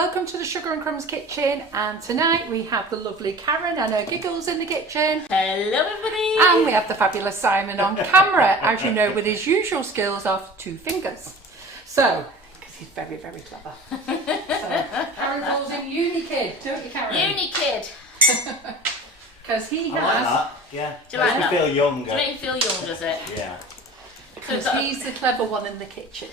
welcome to the Sugar and Crumbs kitchen, and tonight we have the lovely Karen and her giggles in the kitchen. Hello everybody! And we have the fabulous Simon on camera, as you know, with his usual skills of 2 fingers. So, because he's very, very clever. So, Karen calls him Uni Kid, don't you, Karen? Uni Kid! Because he has... I like that, yeah. Do you like Makes that? me feel younger. Does it make you feel young, does it? Yeah. Because he's the clever one in the kitchen.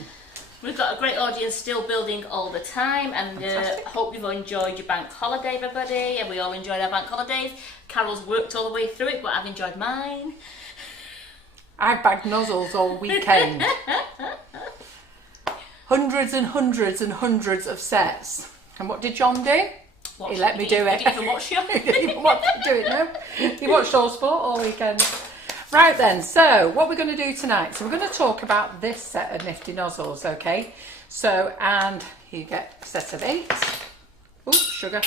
We've got a great audience still building all the time, and hope you've enjoyed your bank holiday, everybody, and we all enjoyed our bank holidays. Carol's worked all the way through it, but I've enjoyed mine. I've bagged nozzles all weekend. Hundreds and hundreds and hundreds of sets. And what did John do? He let me do it. He didn't even watch you. He didn't even want to do it, no. He watched all sport all weekend. Right then, so what we're going to do tonight, so we're going to talk about this set of Nifty Nozzles, okay? So, and you get a set of 8. Oh, sugar.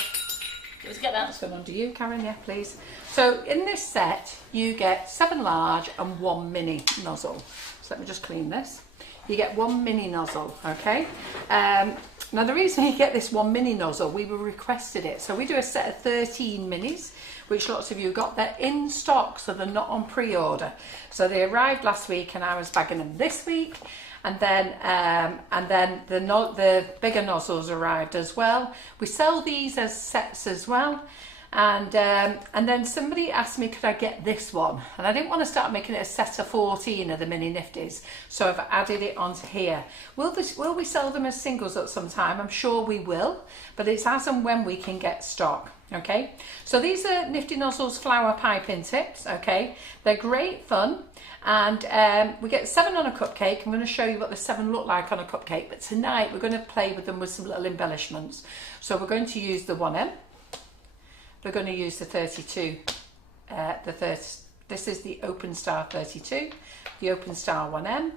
Let's get that. That's going under you, Karen, yeah, please. So in this set, you get 7 large and 1 mini nozzle. So let me just clean this. You get 1 mini nozzle, okay? Now the reason you get this 1 mini nozzle, we were requested it. So we do a set of 13 minis, which lots of you got. They're in stock, so they're not on pre-order. So they arrived last week and I was bagging them this week. And then the bigger nozzles arrived as well. We sell these as sets as well. And then somebody asked me, could I get this one? And I didn't want to start making it a set of 14 of the mini Nifties, so I've added it onto here. Will we sell them as singles at some time? I'm sure we will, but it's as and when we can get stock. Okay, so these are Nifty Nozzles flower piping tips. Okay, they're great fun, and we get 7 on a cupcake. I'm going to show you what the 7 look like on a cupcake, but tonight we're going to play with them with some little embellishments. So we're going to use the 1M. We're going to use the 32, this is the Open Star 32, the Open Star 1M.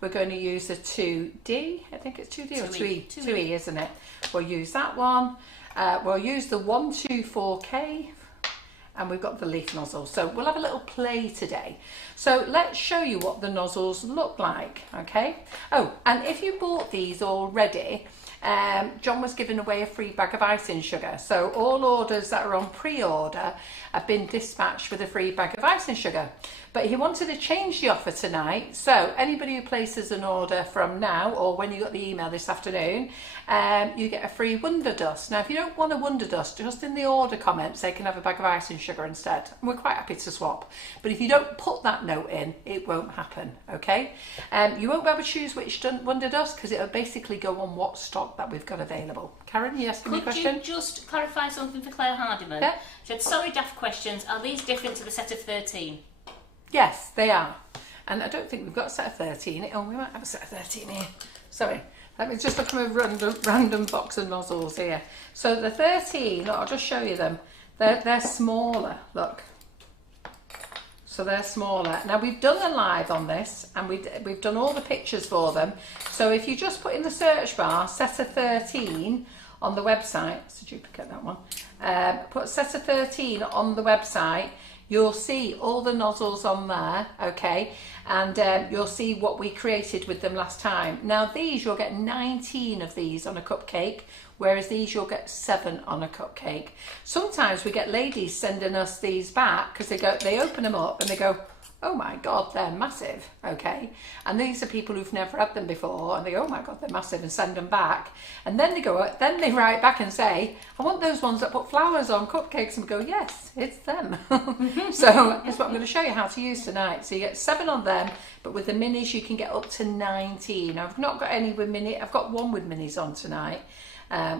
We're going to use the 2D, I think it's 2D or 2E, isn't it? We'll use that one. We'll use the 124K, and we've got the leaf nozzle. So we'll have a little play today. So let's show you what the nozzles look like, okay? Oh, and if you bought these already, John was giving away a free bag of icing sugar. So all orders that are on pre-order have been dispatched with a free bag of icing sugar. But he wanted to change the offer tonight. So anybody who places an order from now or when you got the email this afternoon, you get a free Wonder Dust. Now, if you don't want a Wonder Dust, just in the order comments, they can have a bag of icing sugar instead. And we're quite happy to swap. But if you don't put that note in, it won't happen, okay? You won't be able to choose which Wonder Dust because it'll basically go on what stock that we've got available. Karen, you asking me a question? Could you just clarify something for Claire Hardiman? Yeah. She said, sorry, daft questions. Are these different to the set of 13? Yes, they are. And I don't think we've got a set of 13. Oh, we might have a set of 13 here. Sorry. Let me just look at my random box of nozzles here. So the 13, I'll just show you them. They're smaller, look. So they're smaller. Now we've done a live on this and we've done all the pictures for them. So if you just put in the search bar, set of 13 on the website, it's a duplicate that one, put set of 13 on the website, you'll see all the nozzles on there, okay, and you'll see what we created with them last time. Now these, you'll get 19 of these on a cupcake, whereas these you'll get 7 on a cupcake. Sometimes we get ladies sending us these back because they open them up and they go, oh my God, they're massive, okay? And these are people who've never had them before and they go, oh my God, they're massive, and send them back. And then they write back and say, I want those ones that put flowers on cupcakes, and we go, yes, it's them. So that's what I'm going to show you how to use tonight. So you get 7 on them, but with the minis you can get up to 19. I've not got any with mini, I've got one with minis on tonight,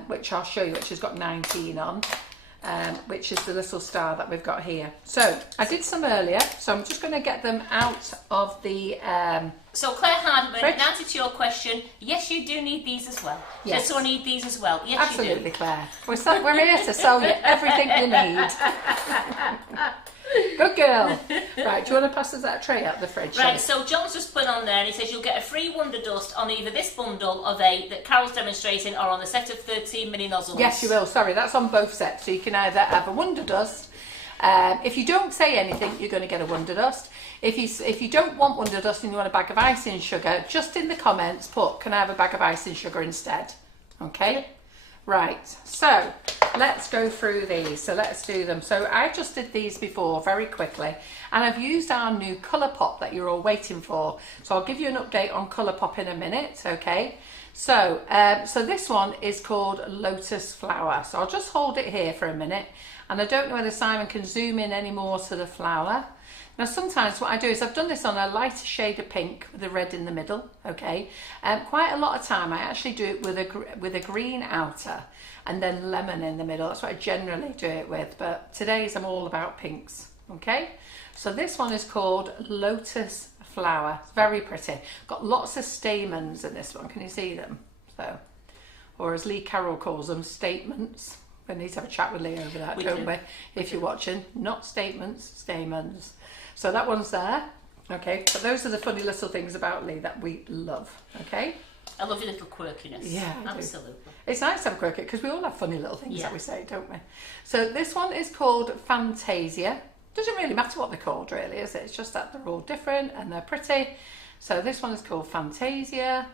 which I'll show you, which has got 19 on. Which is the little star that we've got here. So I did some earlier, so I'm just going to get them out of the So Claire Hardman, fridge. in answer to your question, yes, you do need these as well. Yes. Does someone need these as well? Yes, Absolutely, you do. Claire. We're here to sell you everything you need. Good girl. Right, do you want to pass us that tray out the fridge? Right, so John's just put on there and he says you'll get a free Wonder Dust on either this bundle of 8 that Carol's demonstrating or on the set of 13 mini nozzles. Yes, you will. Sorry, that's on both sets. So you can either have a Wonder Dust. If you don't say anything, you're going to get a Wonder Dust. If you don't want Wonder Dust and you want a bag of icing sugar, just in the comments put, can I have a bag of icing sugar instead? Okay? Right, so let's go through these. So let's do them. So I just did these before very quickly, and I've used our new colour pop that you're all waiting for. So I'll give you an update on colour pop in a minute, okay? So, so this one is called Lotus Flower. So I'll just hold it here for a minute, and I don't know whether Simon can zoom in any more to the flower. Now sometimes what I do is I've done this on a lighter shade of pink with a red in the middle, okay? Quite a lot of time I actually do it with a green outer and then lemon in the middle. That's what I generally do it with, but today's I'm all about pinks, okay? So this one is called Lotus Flower. It's very pretty. Got lots of stamens in this one. Can you see them? So, or as Lee Carroll calls them, statements. We need to have a chat with Lee over that, don't we? If you're watching, not statements, stamens. So that one's there, okay? But those are the funny little things about Lee that we love, okay? I love your little quirkiness. Yeah, absolutely. It's nice to have a quirky because we all have funny little things that we say, don't we? So this one is called Fantasia. Doesn't really matter what they're called, really, is it? It's just that they're all different and they're pretty. So this one is called Fantasia.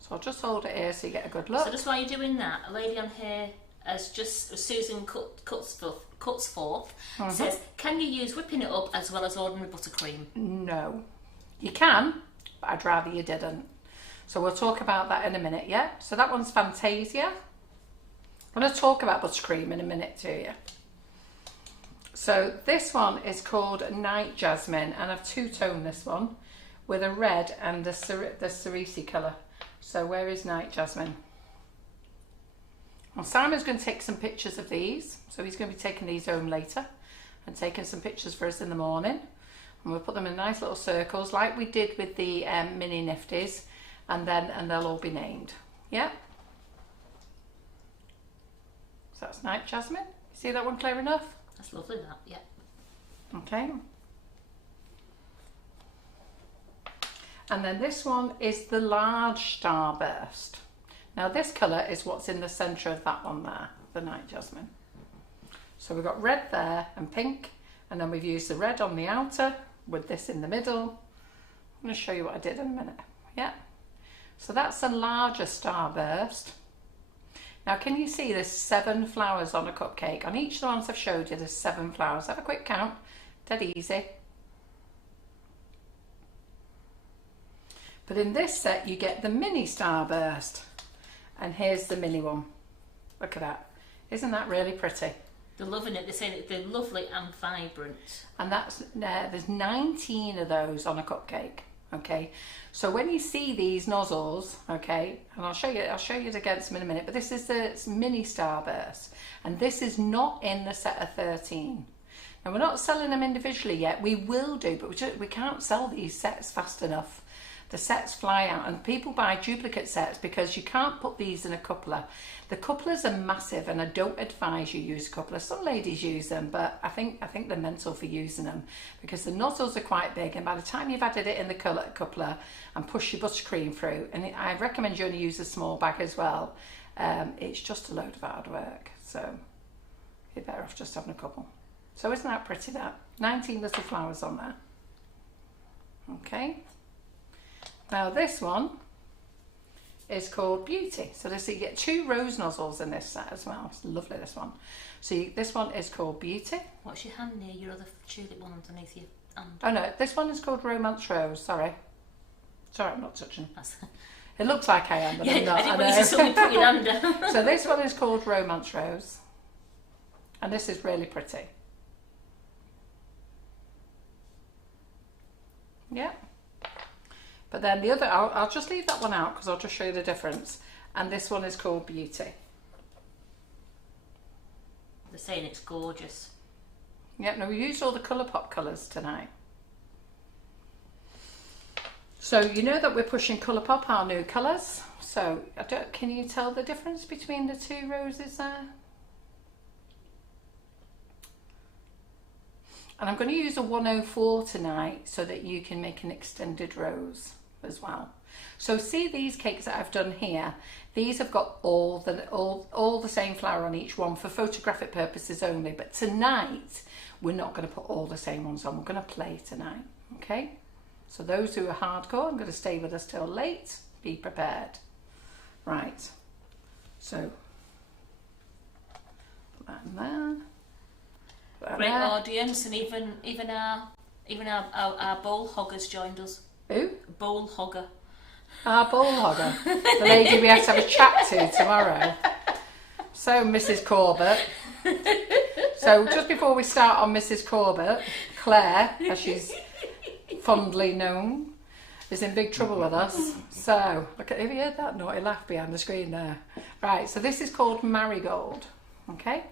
So I'll just hold it here so you get a good look. So just while you're doing that, a lady on here as Susan cuts forth says, can you use whipping it up as well as ordinary buttercream? No, you can, but I'd rather you didn't. So we'll talk about that in a minute, yeah? So that one's Fantasia. I'm going to talk about buttercream in a minute to you. So this one is called Night Jasmine, and I've two-toned this one with a red and the cerise colour. So where is Night Jasmine? Well, Simon's going to take some pictures of these, so he's going to be taking these home later and taking some pictures for us in the morning, and we'll put them in nice little circles like we did with the mini Nifties, and they'll all be named. Yeah, so that's Night Jasmine. See that one clear enough? That's lovely, that. Yeah. Okay, and then this one is the large Starburst. Now this colour is what's in the centre of that one there, the Night Jasmine. So we've got red there and pink, and then we've used the red on the outer with this in the middle. I'm going to show you what I did in a minute. Yeah. So that's a larger Starburst. Now can you see there's 7 flowers on a cupcake? On each of the ones I've showed you there's 7 flowers. Have a quick count. Dead easy. But in this set you get the mini Starburst. And here's the mini one. Look at that. Isn't that really pretty? They're loving it. They're saying that they're lovely and vibrant. And that's there's 19 of those on a cupcake. Okay. So when you see these nozzles, okay, and I'll show you it against them in a minute. But this is the mini Starburst, and this is not in the set of 13. Now we're not selling them individually yet. We will do, but we can't sell these sets fast enough. The sets fly out, and people buy duplicate sets because you can't put these in a coupler. The couplers are massive, and I don't advise you use a coupler. Some ladies use them, but I think they're mental for using them because the nozzles are quite big, and by the time you've added it in the coupler and push your buttercream through, and I recommend you only use a small bag as well, it's just a load of hard work. So you're better off just having a couple. So isn't that pretty, that? 19 little flowers on there. Okay. Now this one is called Beauty. So you get 2 rose nozzles in this set as well. It's lovely, this one. So this one is called Beauty. What's your hand near your other tulip one underneath your hand? Oh no, this one is called Romance Rose. Sorry, I'm not touching. It looks like I am, but I'm not. I didn't want you to suddenly put your hand down. So this one is called Romance Rose, and this is really pretty. Yeah. But then the other, I'll just leave that one out because I'll just show you the difference. And this one is called Beauty. They're saying it's gorgeous. Yeah, no, we used all the colour pop colours tonight. So you know that we're pushing colour pop, our new colours. So can you tell the difference between the 2 roses there? And I'm going to use a 104 tonight so that you can make an extended rose as well. So see these cakes that I've done here, these have got all the same flour on each one for photographic purposes only, but tonight we're not going to put all the same ones on. We're going to play tonight, okay? So those who are hardcore and going to stay with us till late, be prepared. Right, So put that in there. Put that Great there. audience, and even our bowl hogger's joined us. Who? Bowl hogger. Our bowl hogger. The lady we have to have a chat to tomorrow. So Mrs. Corbett. So just before we start on Mrs. Corbett, Claire, as she's fondly known, is in big trouble with us. So, look at, have you heard that naughty laugh behind the screen there? Right, so this is called Marigold, okay?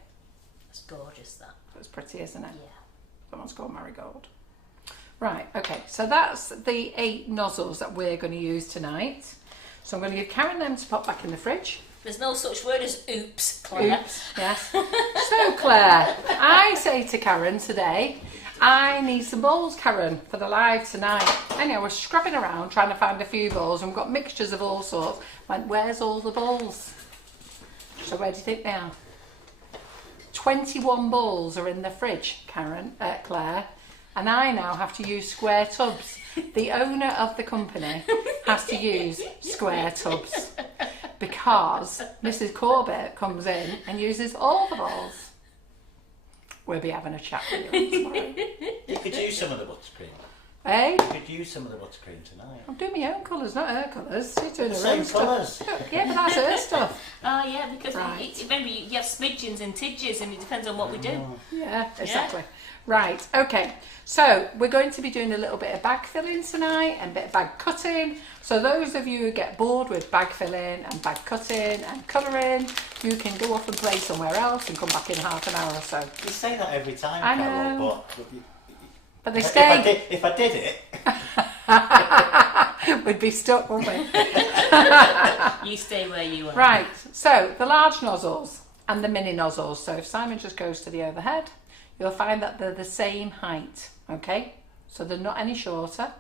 That's gorgeous, that. It's pretty, isn't it? Yeah. That one's called Marigold. Right, okay, so that's the 8 nozzles that we're going to use tonight. So I'm going to give Karen them to pop back in the fridge. There's no such word as oops, Claire. Oops, yes. So Claire, I say to Karen today, I need some bowls, Karen, for the live tonight. Anyway, we're scrubbing around trying to find a few bowls and we've got mixtures of all sorts. Went, where's all the bowls? So where do you think they are? 21 bowls are in the fridge, Claire, and I now have to use square tubs. The owner of the company has to use square tubs because Mrs. Corbett comes in and uses all the bowls. We'll be having a chat with you tomorrow. You could use some of the buttercream. Hey? You could use some of the buttercream tonight. I'm doing my own colours, not her colours. She's doing her Same own colours. stuff. Yeah, but that's her stuff. Oh, yeah, because Right. remember, you have smidgens and tidges, and it depends on what we do. Yeah, exactly. Right, okay. So we're going to be doing a little bit of bag filling tonight and a bit of bag cutting. So those of you who get bored with bag filling and bag cutting and colouring, you can go off and play somewhere else and come back in half an hour or so. You say that every time, I Carol, know. but But they stay. if I did it, We'd be stuck, wouldn't we? You stay where you are. Right, so the large nozzles and the mini nozzles. So if Simon just goes to the overhead, you'll find that they're the same height, okay? So they're not any shorter,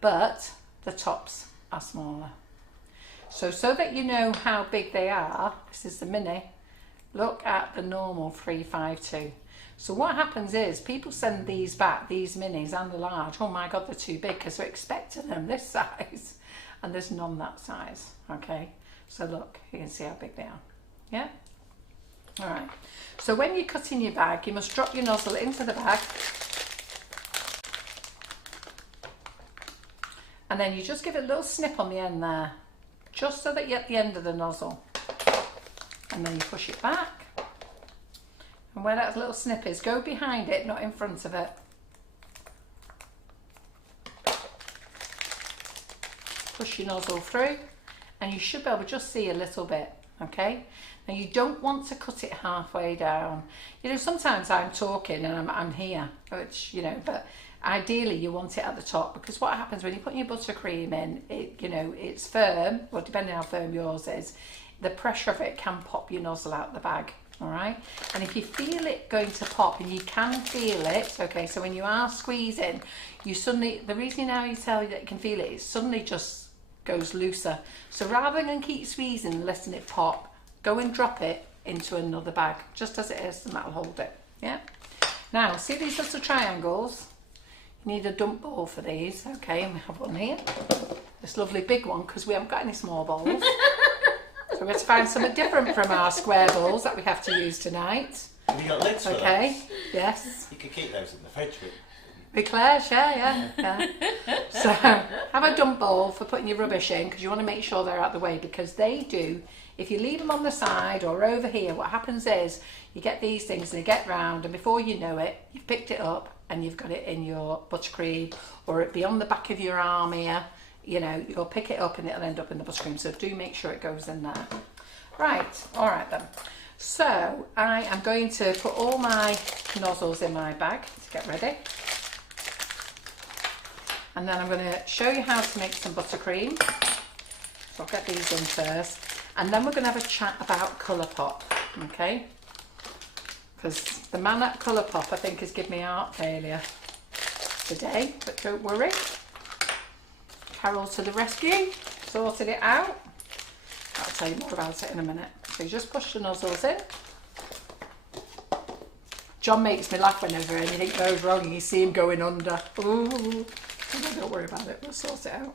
but the tops are smaller. So that you know how big they are, this is the mini, look at the normal 352. So what happens is people send these back, these minis and the large, oh my God, they're too big because they're expecting them this size and there's none that size, okay? So look, you can see how big they are, yeah? All right, so when you're cutting your bag, you must drop your nozzle into the bag and then you just give it a little snip on the end there, just so that you're at the end of the nozzle, and then you push it back. And where that little snip is, go behind it, not in front of it. Push your nozzle through and you should be able to just see a little bit, okay? Now you don't want to cut it halfway down. You know, sometimes I'm talking and I'm here, which, you know, but ideally you want it at the top because what happens when you put your buttercream in, it, you know, it's firm, well, depending on how firm yours is, the pressure of it can pop your nozzle out the bag. All right, and if you feel it going to pop, and you can feel it, okay, so when you are squeezing, you suddenly, the reason now you tell you that you can feel it, it suddenly just goes looser. So rather than keep squeezing and letting it pop, go and drop it into another bag, just as it is, and that'll hold it, yeah? Now, see these little triangles? You need a dump bowl for these, okay, and we have one here. This lovely big one, because we haven't got any small bowls. So we have to find something different from our square bowls that we have to use tonight. have you got lids for Okay, those? yes. You could keep those in the fridge. With Claire's, yeah. So have a dump bowl for putting your rubbish in because you want to make sure they're out the way because they do, if you leave them on the side or over here, what happens is you get these things and they get round and before you know it, you've picked it up and you've got it in your buttercream or it'll be on the back of your arm here. You know, you'll pick it up and it'll end up in the buttercream, so do make sure it goes in there. Right, all right then. So I am going to put all my nozzles in my bag to get ready. And then I'm going to show you how to make some buttercream. So I'll get these in first. And then we're going to have a chat about colour pop, okay? Because the man at colour pop, I think, has given me art failure today, but don't worry. Carol to the rescue, sorted it out. I'll tell you more about it in a minute. So you just push the nozzles in. John makes me laugh whenever anything goes wrong and you see him going under. Ooh. Don't worry about it, we'll sort it out.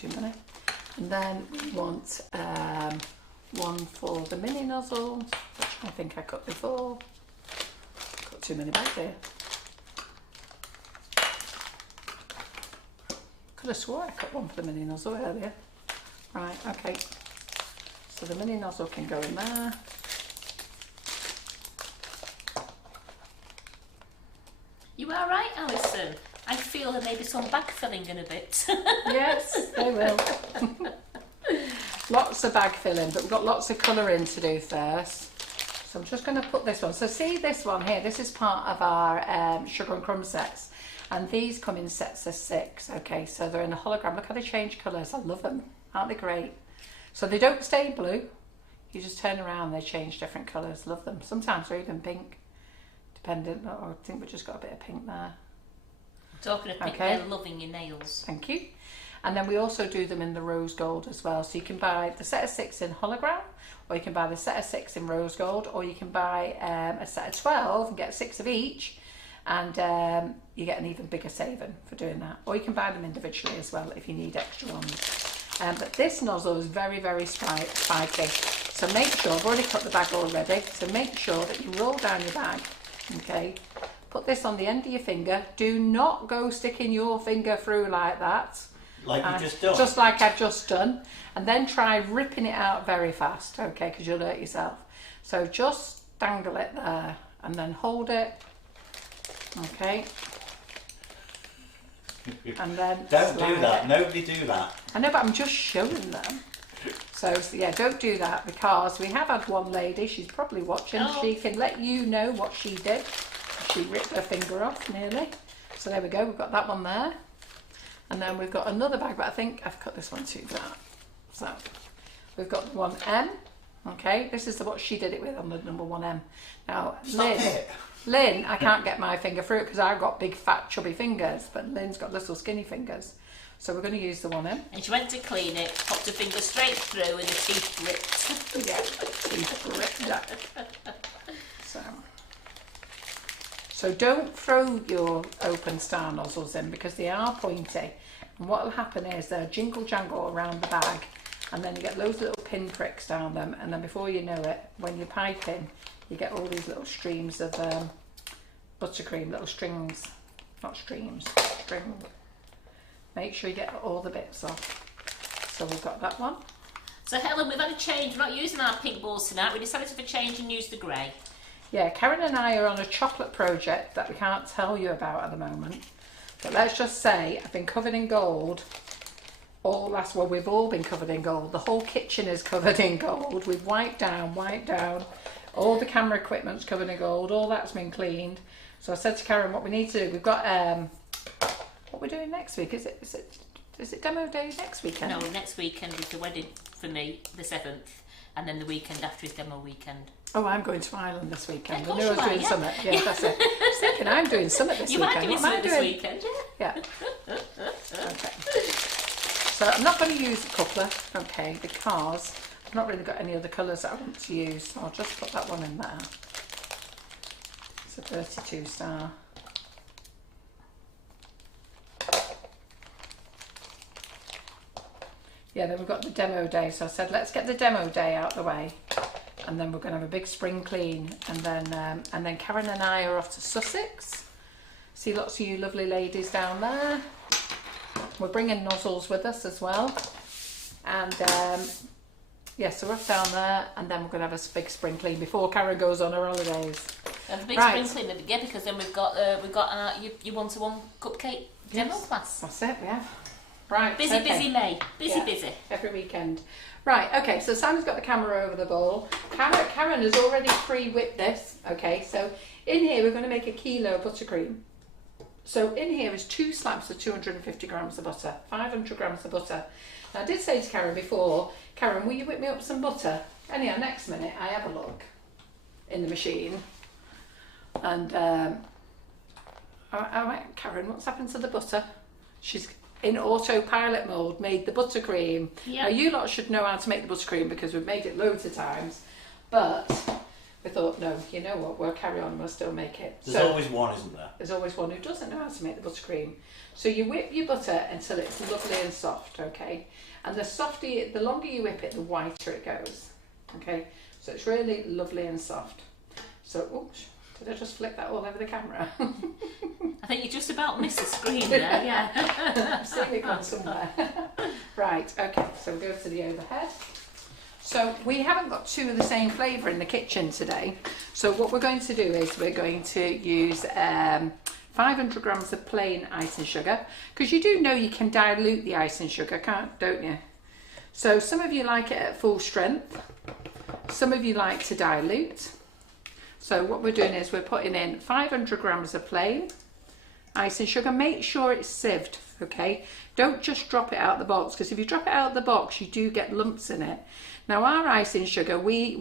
too many. And then we want one for the mini nozzles, which I think I cut before. Got too many bags here. Could have swore I cut one for the mini nozzle earlier. Right, okay. So the mini nozzle can go in there. You are right, Alison. I feel there may be some bag filling in a bit. Yes, they will. Lots of bag filling, but we've got lots of colouring to do first. So I'm just going to put this one. So see this one here, this is part of our Sugar and Crumbs sets. And these come in sets of 6. Okay, so they're in a hologram. Look how they change colours. I love them. Aren't they great? So they don't stay blue. You just turn around, they change different colours. Love them. Sometimes they're even pink. Dependent. Oh, I think we just got a bit of pink there. Talking of pink, Okay. they're loving your nails. Thank you. And then we also do them in the rose gold as well. So you can buy the set of 6 in hologram, or you can buy the set of 6 in rose gold, or you can buy a set of 12 and get 6 of each, and you get an even bigger saving for doing that. Or you can buy them individually as well if you need extra ones. But this nozzle is very, very spiky. So make sure, I've already cut the bag already, so make sure that you roll down your bag, okay? Put this on the end of your finger. Do not go sticking your finger through like that. Like you just done. Just like I've just done. And then try ripping it out very fast, okay, because you'll hurt yourself. So just dangle it there and then hold it, okay. And then Don't slide do that. it. Nobody do that. I know, but I'm just showing them. So yeah, don't do that, because we have had one lady, she's probably watching, Oh. she can let you know what she did. She ripped her finger off nearly. So there we go, we've got that one there. And then we've got another bag, but I think I've cut this one too far. So we've got 1M. Okay, this is what she did it with on the number 1M. Now, Stop it. Lynn, I can't get my finger through it because I've got big, fat, chubby fingers, but Lynn's got little, skinny fingers. So we're going to use the 1M. And she went to clean it, popped her finger straight through, and the teeth ripped. Yeah, teeth ripped up. So don't throw your open star nozzles in because they are pointy. And what will happen is they'll jingle jangle around the bag, and then you get loads of little pin pricks down them, and then before you know it, when you're piping, you get all these little streams of buttercream, little strings, not streams, string. Make sure you get all the bits off. So we've got that one. So Helen, we've had a change. We're not using our pink balls tonight. We decided to have a change and use the grey. Yeah, Karen and I are on a chocolate project that we can't tell you about at the moment. But let's just say I've been covered in gold all last, well, we've all been covered in gold. The whole kitchen is covered in gold. We've wiped down. All the camera equipment's covered in gold. All that's been cleaned. So I said to Karen, what we need to do, we've got, what we're doing next week, is it demo day next weekend? No, next weekend is the wedding for me, the 7th, and then the weekend after is demo weekend. Oh, I'm going to Ireland this weekend. Yeah, I knew I was doing summit. Yeah, that's it. I was thinking I'm doing summit this You weekend. are doing What am I something this doing? weekend, Yeah. Okay. So I'm not going to use the coupler, okay, because I've not really got any other colours that I want to use. So I'll just put that one in there. It's a 32 star. Yeah, then we've got the demo day. So I said, let's get the demo day out of the way. And then we're going to have a big spring clean. And then Karen and I are off to Sussex. See lots of you lovely ladies down there. We're bringing nozzles with us as well. And yeah, so we're off down there. And then we're going to have a big spring clean before Karen goes on her holidays. And the big spring clean, yeah, because then we've got our your one-to-one cupcake demo class. That's it, yeah. Right. Busy May. Busy. Every weekend. Right, okay, so Sam's got the camera over the bowl. Karen has already pre-whipped this. Okay, so in here we're going to make a kilo of buttercream. So in here is 2 slabs of 250 grams of butter, 500 grams of butter. Now I did say to Karen before, Karen, will you whip me up some butter? Anyhow, next minute I have a look in the machine. And, all right, Karen, what's happened to the butter? She's in autopilot mode, made the buttercream. Yeah. Now you lot should know how to make the buttercream because we've made it loads of times, but we thought, no, you know what, we'll carry on, we'll still make it. There's always one, isn't there? There's always one who doesn't know how to make the buttercream. So you whip your butter until it's lovely and soft, okay? And the longer you whip it, the whiter it goes, okay? So it's really lovely and soft. So, oops, did I just flick that all over the camera? I think you just about missed the screen there, yeah. I've seen it gone somewhere. Right, okay, so we'll go to the overhead. So we haven't got two of the same flavour in the kitchen today. So what we're going to do is we're going to use 500 grams of plain icing sugar, because you do know you can dilute the icing sugar, don't you? So some of you like it at full strength, some of you like to dilute. So what we're doing is we're putting in 500 grams of plain icing sugar. Make sure it's sieved, okay? Don't just drop it out of the box, because if you drop it out of the box, you do get lumps in it. Now our icing sugar, we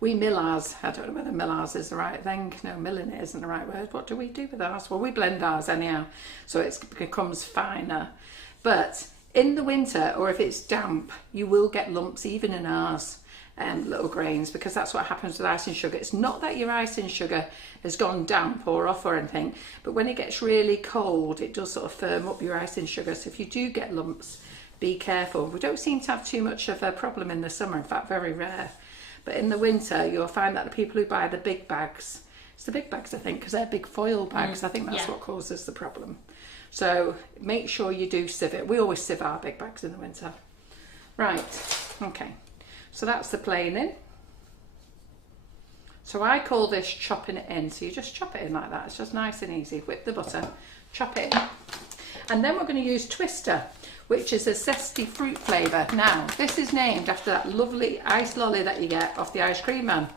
mill ours. I don't know whether mill ours is the right thing. No, milling it isn't the right word. What do we do with ours? Well, we blend ours anyhow, so it becomes finer. But in the winter, or if it's damp, you will get lumps even in ours, little grains, because that's what happens with icing sugar. It's not that your icing sugar has gone damp or off or anything, but when it gets really cold, it does sort of firm up your icing sugar. So if you do get lumps, be careful. We don't seem to have too much of a problem in the summer, in fact, very rare. But in the winter, you'll find that the people who buy the big bags, it's the big bags, I think, because they're big foil bags. I think that's what causes the problem. So make sure you do sieve it. We always sieve our big bags in the winter. Right, okay. So that's the plain in. So I call this chopping it in. So you just chop it in like that. It's just nice and easy. Whip the butter, chop it in. And then we're going to use Twister, which is a zesty fruit flavour. Now, this is named after that lovely ice lolly that you get off the ice cream man,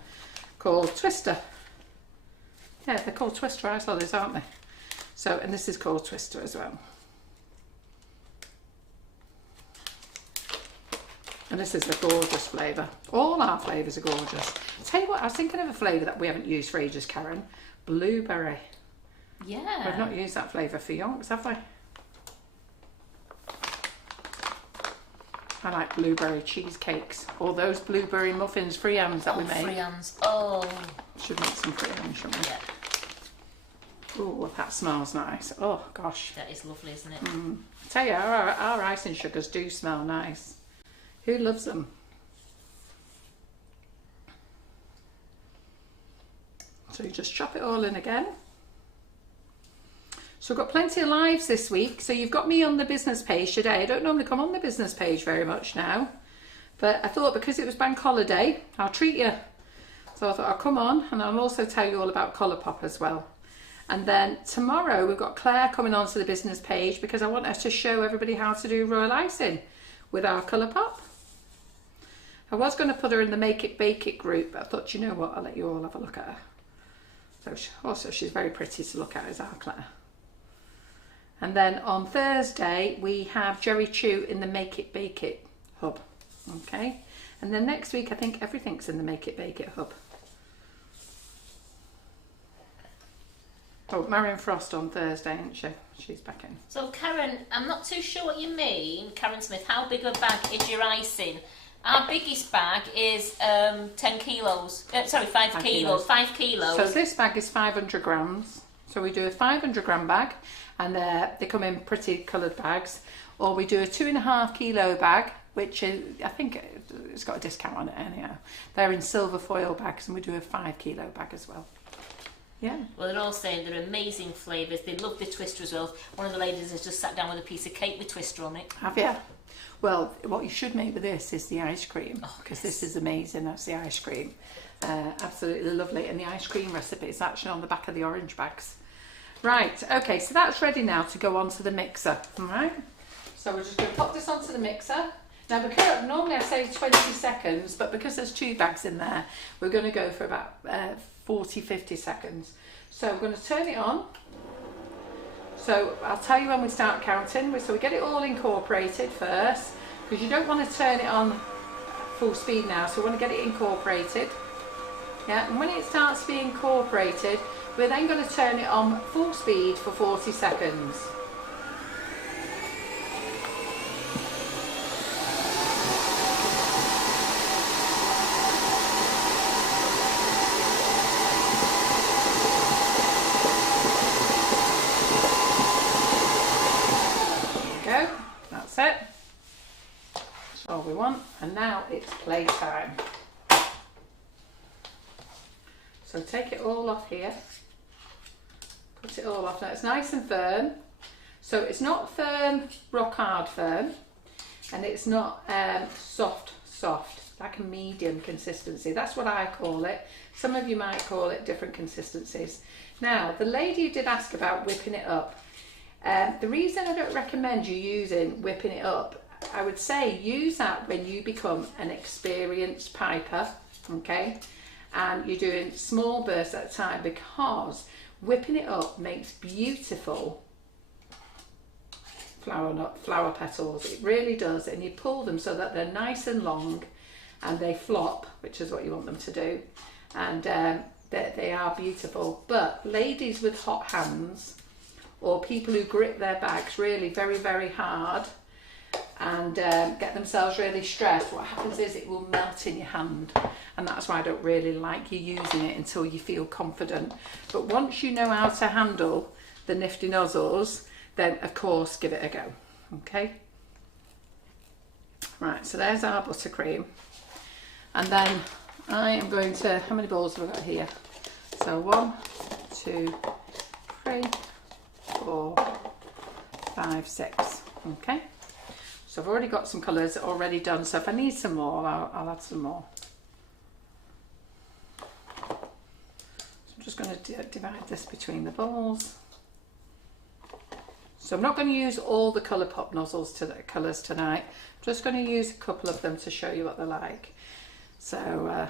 called Twister. Yeah, they're called Twister ice lollies, aren't they? So, and this is called Twister as well. And this is a gorgeous flavour. All our flavours are gorgeous. Tell you what, I was thinking of a flavour that we haven't used for ages, Karen. Blueberry. Yeah. We've not used that flavour for yonks, have we? I like blueberry cheesecakes, or those blueberry muffins, Freehams that we make. Freehams, oh. Should make some Freehams, shouldn't we? Yeah. Oh, that smells nice. Oh, gosh. That is lovely, isn't it? I tell you, our icing sugars do smell nice. Who loves them? So you just chop it all in again. So I've got plenty of lives this week. So you've got me on the business page today. I don't normally come on the business page very much now, but I thought because it was bank holiday, I'll treat you. So I thought I'll come on, and I'll also tell you all about Colourpop as well. And then tomorrow we've got Claire coming onto the business page, because I want us to show everybody how to do royal icing with our Colourpop. I was going to put her in the Make It Bake It group, but I thought, you know what, I'll let you all have a look at her. So she's very pretty to look at, is our Claire. And then on Thursday we have Jerry Chew in the Make It Bake It hub. Okay, and then next week I think everything's in the Make It Bake It hub. Oh, Marion Frost on Thursday, isn't she? She's back in. So Karen, I'm not too sure what you mean, Karen Smith. How big a bag is your icing? Our biggest bag is 10 kilos. Sorry, 5 kilos. 5 kilos. So this bag is 500 grams. So we do a 500 gram bag, and they come in pretty coloured bags. Or we do a 2.5 kilo bag, which is, I think it's got a discount on it anyhow. They're in silver foil bags, and we do a 5 kilo bag as well. Yeah. Well, they're all saying they're amazing flavours. They love the Twister as well. One of the ladies has just sat down with a piece of cake with Twister on it. Have you? Well, what you should make with this is the ice cream, because this is amazing. That's the ice cream. Absolutely lovely. And the ice cream recipe is actually on the back of the orange bags. Right, okay, so that's ready now to go onto the mixer. All right, so we're just going to pop this onto the mixer. Now, because normally I say 20 seconds, but because there's 2 bags in there, we're going to go for about 40-50 seconds. So we're going to turn it on. So I'll tell you when we start counting. So we get it all incorporated first, because you don't want to turn it on full speed now. So we want to get it incorporated. Yeah, and when it starts to be incorporated, we're then going to turn it on full speed for 40 seconds. That's it. That's all we want. And now it's playtime. So take it all off here. Put it all off. Now it's nice and firm. So it's not firm, rock hard firm, and it's not soft, like a medium consistency. That's what I call it. Some of you might call it different consistencies. Now, the lady did ask about whipping it up. The reason I don't recommend you using whipping it up, I would say use that when you become an experienced piper, okay? And you're doing small bursts at a time, because whipping it up makes beautiful flower petals. It really does. And you pull them so that they're nice and long and they flop, which is what you want them to do. And they are beautiful. But ladies with hot hands, or people who grip their bags really very, very hard and get themselves really stressed, what happens is it will melt in your hand. And that's why I don't really like you using it until you feel confident. But once you know how to handle the Nifty Nozzles, then of course give it a go. Okay, right, so there's our buttercream. And then I am going to, how many balls have I got here? So 1, 2, 3, 4, 5, 6. Okay, so I've already got some colours already done, so if I need some more, I'll add some more. So I'm just going to divide this between the balls. So I'm not going to use all the Colourpop nozzles to the colours tonight. I'm just going to use a couple of them to show you what they're like. So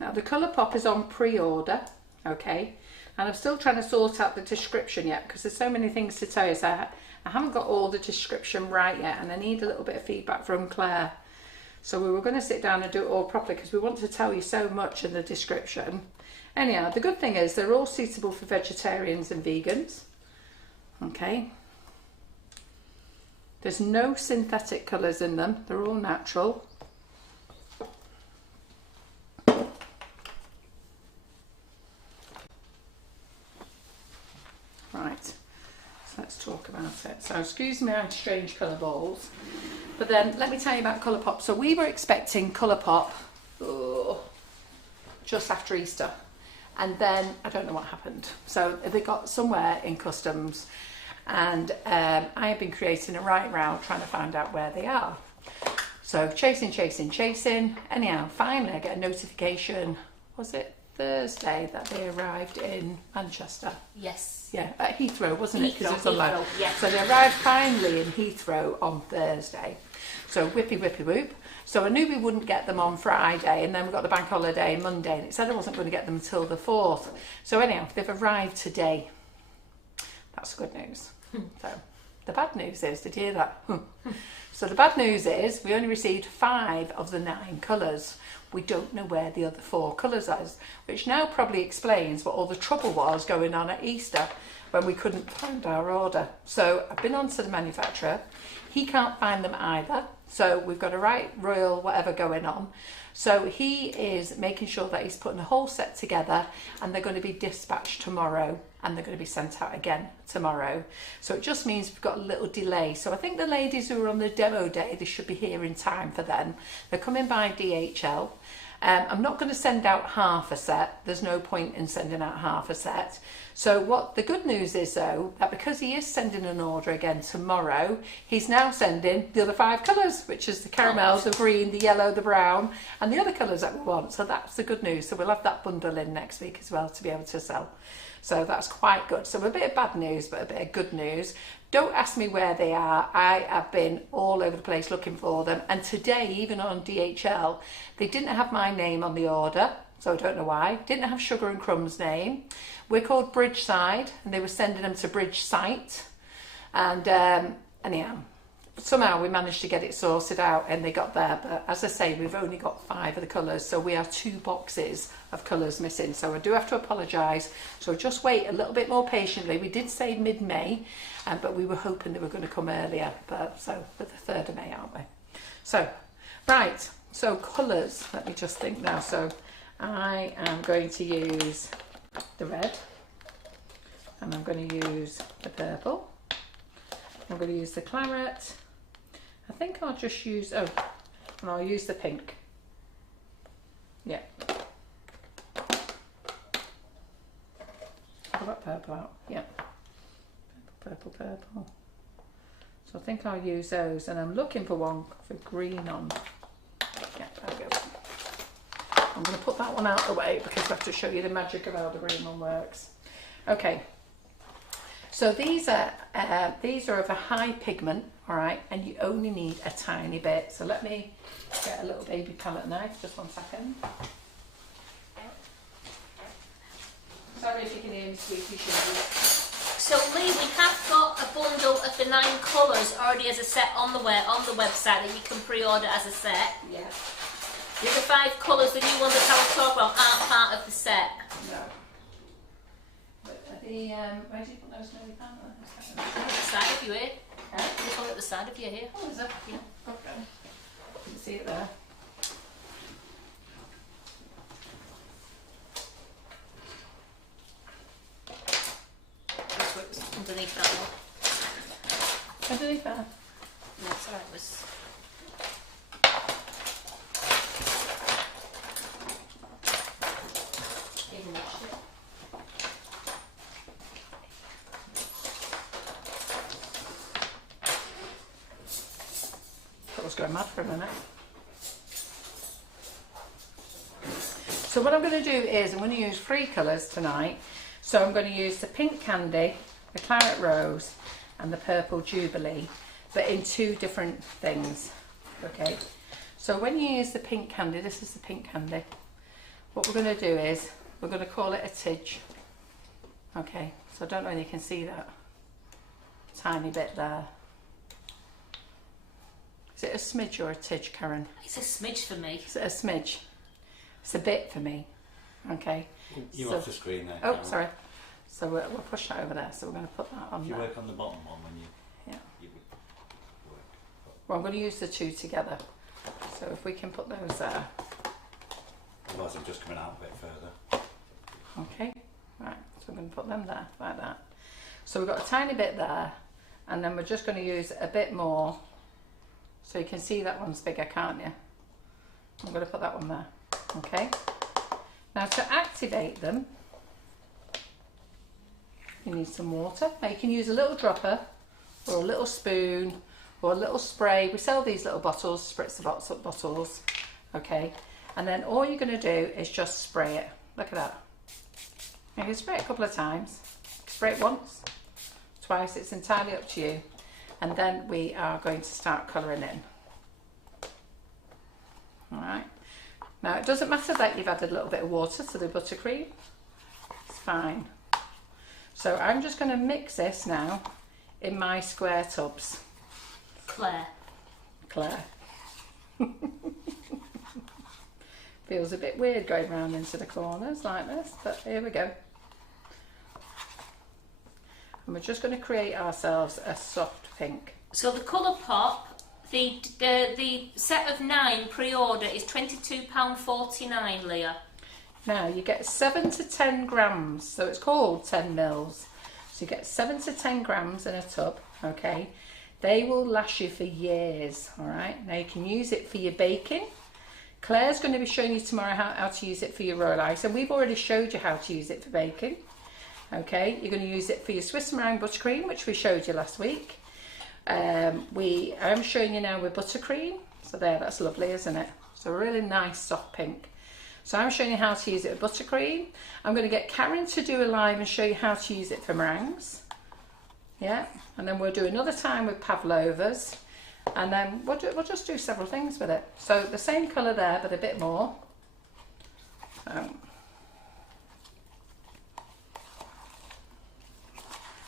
now the Colourpop is on pre-order, okay, and I'm still trying to sort out the description yet, because there's so many things to tell you. So I haven't got all the description right yet, and I need a little bit of feedback from Claire. So we were going to sit down and do it all properly, because we want to tell you so much in the description. Anyhow, the good thing is they're all suitable for vegetarians and vegans. Okay. There's no synthetic colours in them. They're all natural. Right. So let's talk about it. So excuse me, I'm strange colour balls. But then let me tell you about Colourpop. So we were expecting Colourpop just after Easter, and then I don't know what happened. So they got somewhere in customs, and I have been creating a right round trying to find out where they are. So chasing. Anyhow, finally I get a notification. Was it Thursday that they arrived in Manchester? Yes. Yeah, at Heathrow, wasn't it? Heathrow, yeah. So they arrived finally in Heathrow on Thursday. So whippy whoop. So I knew we wouldn't get them on Friday, and then we got the bank holiday Monday, and it said I wasn't going to get them until the 4th. So anyhow, they've arrived today. That's good news. So the bad news is, did you hear that? So the bad news is we only received 5 of the 9 colours. We don't know where the other 4 colours are, which now probably explains what all the trouble was going on at Easter when we couldn't find our order. So I've been on to the manufacturer. He can't find them either. So we've got a right royal whatever going on. So he is making sure that he's putting a whole set together, and they're going to be dispatched tomorrow, and they're going to be sent out again tomorrow. So it just means we've got a little delay. So I think the ladies who are on the demo day, they should be here in time for them. They're coming by DHL. I'm not going to send out half a set. There's no point in sending out half a set. So what the good news is though, that because he is sending an order again tomorrow, he's now sending the other 5 colours, which is the caramels, the green, the yellow, the brown, and the other colours that we want. So that's the good news. So we'll have that bundle in next week as well to be able to sell. So that's quite good. So a bit of bad news, but a bit of good news. Don't ask me where they are. I have been all over the place looking for them. And today, even on DHL, they didn't have my name on the order. So I don't know why. Didn't have Sugar and Crumbs' name. We're called Bridgeside, and they were sending them to Bridge Site. And anyhow, somehow we managed to get it sorted out, and they got there. But as I say, we've only got 5 of the colours, so we have 2 boxes of colours missing. So I do have to apologise. So just wait a little bit more patiently. We did say mid-May, but we were hoping they were going to come earlier. But so we're the 3rd of May, aren't we? So right. So colours. Let me just think now. So I am going to use the red, and I'm going to use the purple. I'm going to use the claret. I think I'll just use, and I'll use the pink. Yeah. I've got purple out. Yeah. Purple, purple. So I think I'll use those, and I'm looking for one for green on. Yeah, there we go. I'm going to put that one out of the way because I have to show you the magic of how the green one works. Okay. So these are of a high pigment, all right, and you only need a tiny bit. So let me get a little baby palette knife, just 1 second. Sorry if you can hear me squeaky shoes. So Lee, we have got a bundle of the 9 colours already as a set on the website that you can pre-order as a set. Yeah. The other 5 colours, the new ones that I was talking about, aren't part of the set. No. But where do you put those snowy panels? At the side of you here. This one at the side of you here. Oh, is it? Yeah. Okay. You can see it there. This one's underneath that one. Underneath that? No, it's alright, it was... Even watched it. I was going mad for a minute. So what I'm going to do is I'm going to use 3 colours tonight. So I'm going to use the pink candy, the claret rose and the purple jubilee, but in 2 different things. Okay, so when you use the pink candy, this is the pink candy, what we're going to do is we're going to call it a tidge. Okay, so I don't know if you can see that tiny bit there. Is it a smidge or a tidge, Karen? It's a smidge for me. Is it a smidge? It's a bit for me. Okay. You're off the screen there. Oh, Karen. sorry. So we'll push that over there. So we're going to put that on If you there. work on the bottom one when you... Yeah. You work. Well, I'm going to use the 2 together. So if we can put those there. Otherwise I'm just coming out a bit further. Okay. Right. So we're going to put them there, like that. So we've got a tiny bit there. And then we're just going to use a bit more. So you can see that one's bigger, can't you? I'm going to put that one there. Okay. Now to activate them, you need some water. Now you can use a little dropper or a little spoon or a little spray. We sell these little bottles, spritz bottles. Okay. And then all you're going to do is just spray it. Look at that. You can spray it a couple of times. Spray it once, twice, it's entirely up to you. And then we are going to start colouring in. Alright. Now it doesn't matter that you've added a little bit of water to the buttercream. It's fine. So I'm just going to mix this now in my square tubs. Claire. Feels a bit weird going round into the corners like this, but here we go. And we're just going to create ourselves a soft pink. So the colour pop, the set of 9 pre-order is £22.49, Leah. Now you get 7 to 10 grams, so it's called 10 mils. So you get 7 to 10 grams in a tub, okay? They will last you for years, all right? Now you can use it for your baking. Claire's going to be showing you tomorrow how to use it for your roll ice, and we've already showed you how to use it for baking. Okay, you're going to use it for your Swiss meringue buttercream, which we showed you last week. I'm showing you now with buttercream. So there, that's lovely, isn't it? It's a really nice soft pink. So I'm showing you how to use it with buttercream. I'm going to get Karen to do a live and show you how to use it for meringues. Yeah, and then we'll do another time with pavlovas. And then we'll just do several things with it. So the same colour there, but a bit more.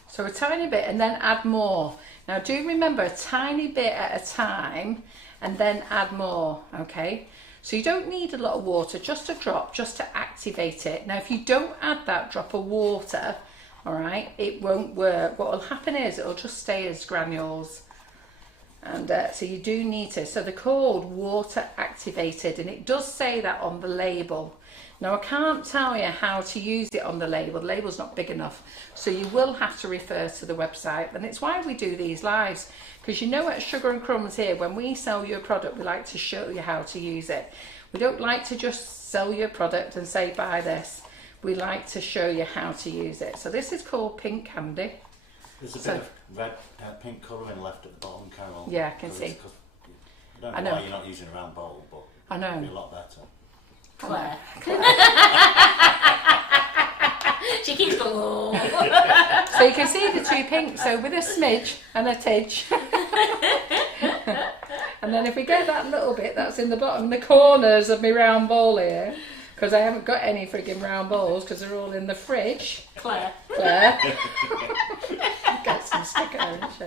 So a tiny bit and then add more. Now do remember a tiny bit at a time and then add more, okay? So you don't need a lot of water, just a drop, just to activate it. Now if you don't add that drop of water, all right, it won't work. What will happen is it'll just stay as granules. And so you do need to, so they're called water activated, and it does say that on the label. Now I can't tell you how to use it on the label. The label's not big enough, so you will have to refer to the website. And it's why we do these lives, because you know at Sugar and Crumbs here, when we sell you a product, we like to show you how to use it. We don't like to just sell you a product and say buy this. We like to show you how to use it. So this is called Pink Candy. There's a bit of red, pink colouring left at the bottom, Carol. Yeah, I can see. I don't know why you're not using a round bowl, but I know. it'd be a lot better. Claire. She keeps going, oh. So you can see the two pinks, so with a smidge and a tidge. And then if we get that little bit that's in the bottom, the corners of my round bowl here, because I haven't got any frigging round bowls because they're all in the fridge. Claire. Get some sticker, isn't she?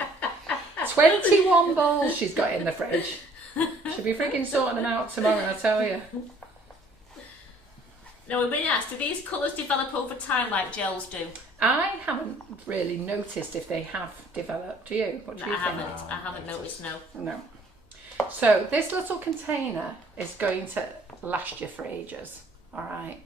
21 bowls she's got in the fridge. She'll be frigging sorting them out tomorrow, I tell you. Now we've been asked, do these colours develop over time like gels do? I haven't really noticed if they have developed. Do you? What do you think? I haven't noticed, no. No. So this little container is going to last you for ages. All right.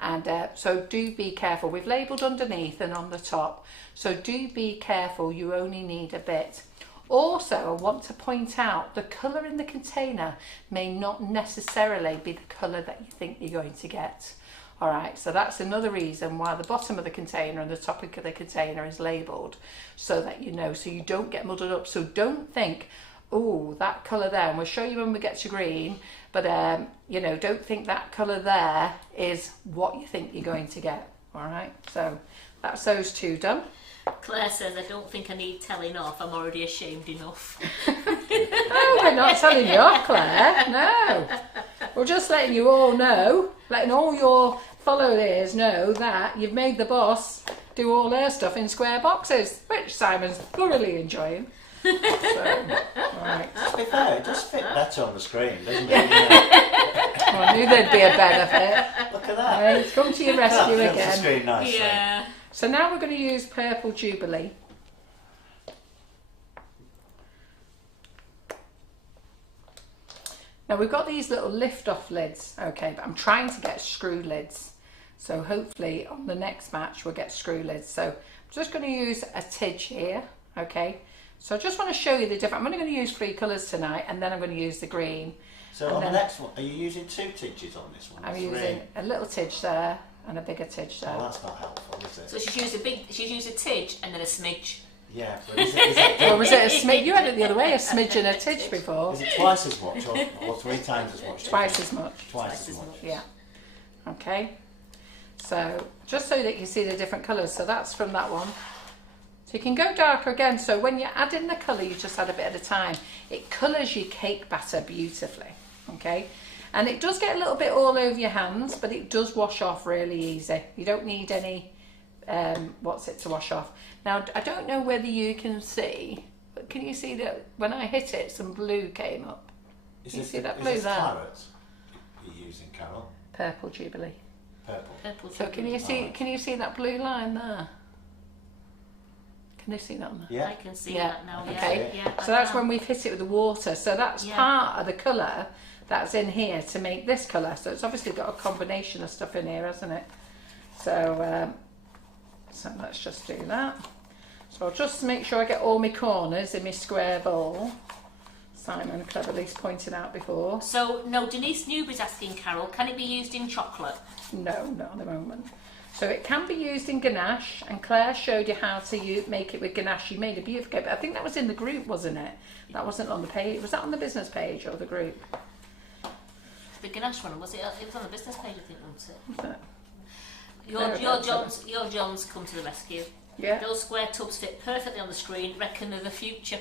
And so do be careful. We've labelled underneath and on the top. So do be careful. You only need a bit. Also, I want to point out the colour in the container may not necessarily be the colour that you think you're going to get. All right, so that's another reason why the bottom of the container and the top of the container is labelled, so that you know, so you don't get muddled up. So don't think, oh, that colour there, and we'll show you when we get to green, but you know, don't think that colour there is what you think you're going to get. All right, so that's those two done. Claire says, I don't think I need telling off, I'm already ashamed enough. No, we're not telling you off, Claire, no. We're just letting you all know, letting all your followers know that you've made the boss do all their stuff in square boxes, which Simon's thoroughly enjoying. So, right. To be fair, it does fit better on the screen, doesn't it? Well, I knew there'd be a benefit. Look at that. Right, come to your rescue That fills the again. screen nicely. Yeah. So now we're going to use Purple Jubilee. Now we've got these little lift-off lids, okay, but I'm trying to get screw lids. So hopefully on the next match we'll get screw lids. So I'm just going to use a tidge here, okay. So I just want to show you the different, I'm only going to use 3 colours tonight, and then I'm going to use the green. So on the next one, are you using 2 tidges on this one? I'm 3? using a little tidge there and a bigger tidge there. Well, that's not helpful, is it? So she's used a tidge and then a smidge. Yeah, but is it Or was it a smidge? You had it the other way, a smidge and a tidge before. is it twice as much or 3 times as much? Twice as much. Twice as much. Yeah. Okay. So just so that you see the different colours. So that's from that one. So you can go darker again. So when you add in the colour, you just add a bit at a time. It colours your cake batter beautifully. Okay. And it does get a little bit all over your hands, but it does wash off really easy. You don't need any, to wash off. Now, I don't know whether you can see, but can you see that when I hit it, some blue came up? Can you see that blue there? Is this claret you're using, Carol? Purple Jubilee. Purple. So can you see that blue line there? Can you see that on there? Yeah. I can see Yeah. that now, yeah. Okay. Yeah, So that's when we've hit it with the water. So that's part of the colour that's in here to make this colour. So it's obviously got a combination of stuff in here, hasn't it? So, so let's just do that. So I'll just make sure I get all my corners in my square bowl. Simon cleverly pointed out before. So, no, Denise Newby's asking, Carol, can it be used in chocolate? No, not at the moment. So it can be used in ganache, and Claire showed you how to make it with ganache. She made a beautiful cake, but I think that was in the group, wasn't it? That wasn't on the page. Was that on the business page or the group? The ganache one, was it? It was on the business page, I think, wasn't it? Was it? Your John's come to the rescue. Yeah. Those square tubs fit perfectly on the screen. Reckon they're the future.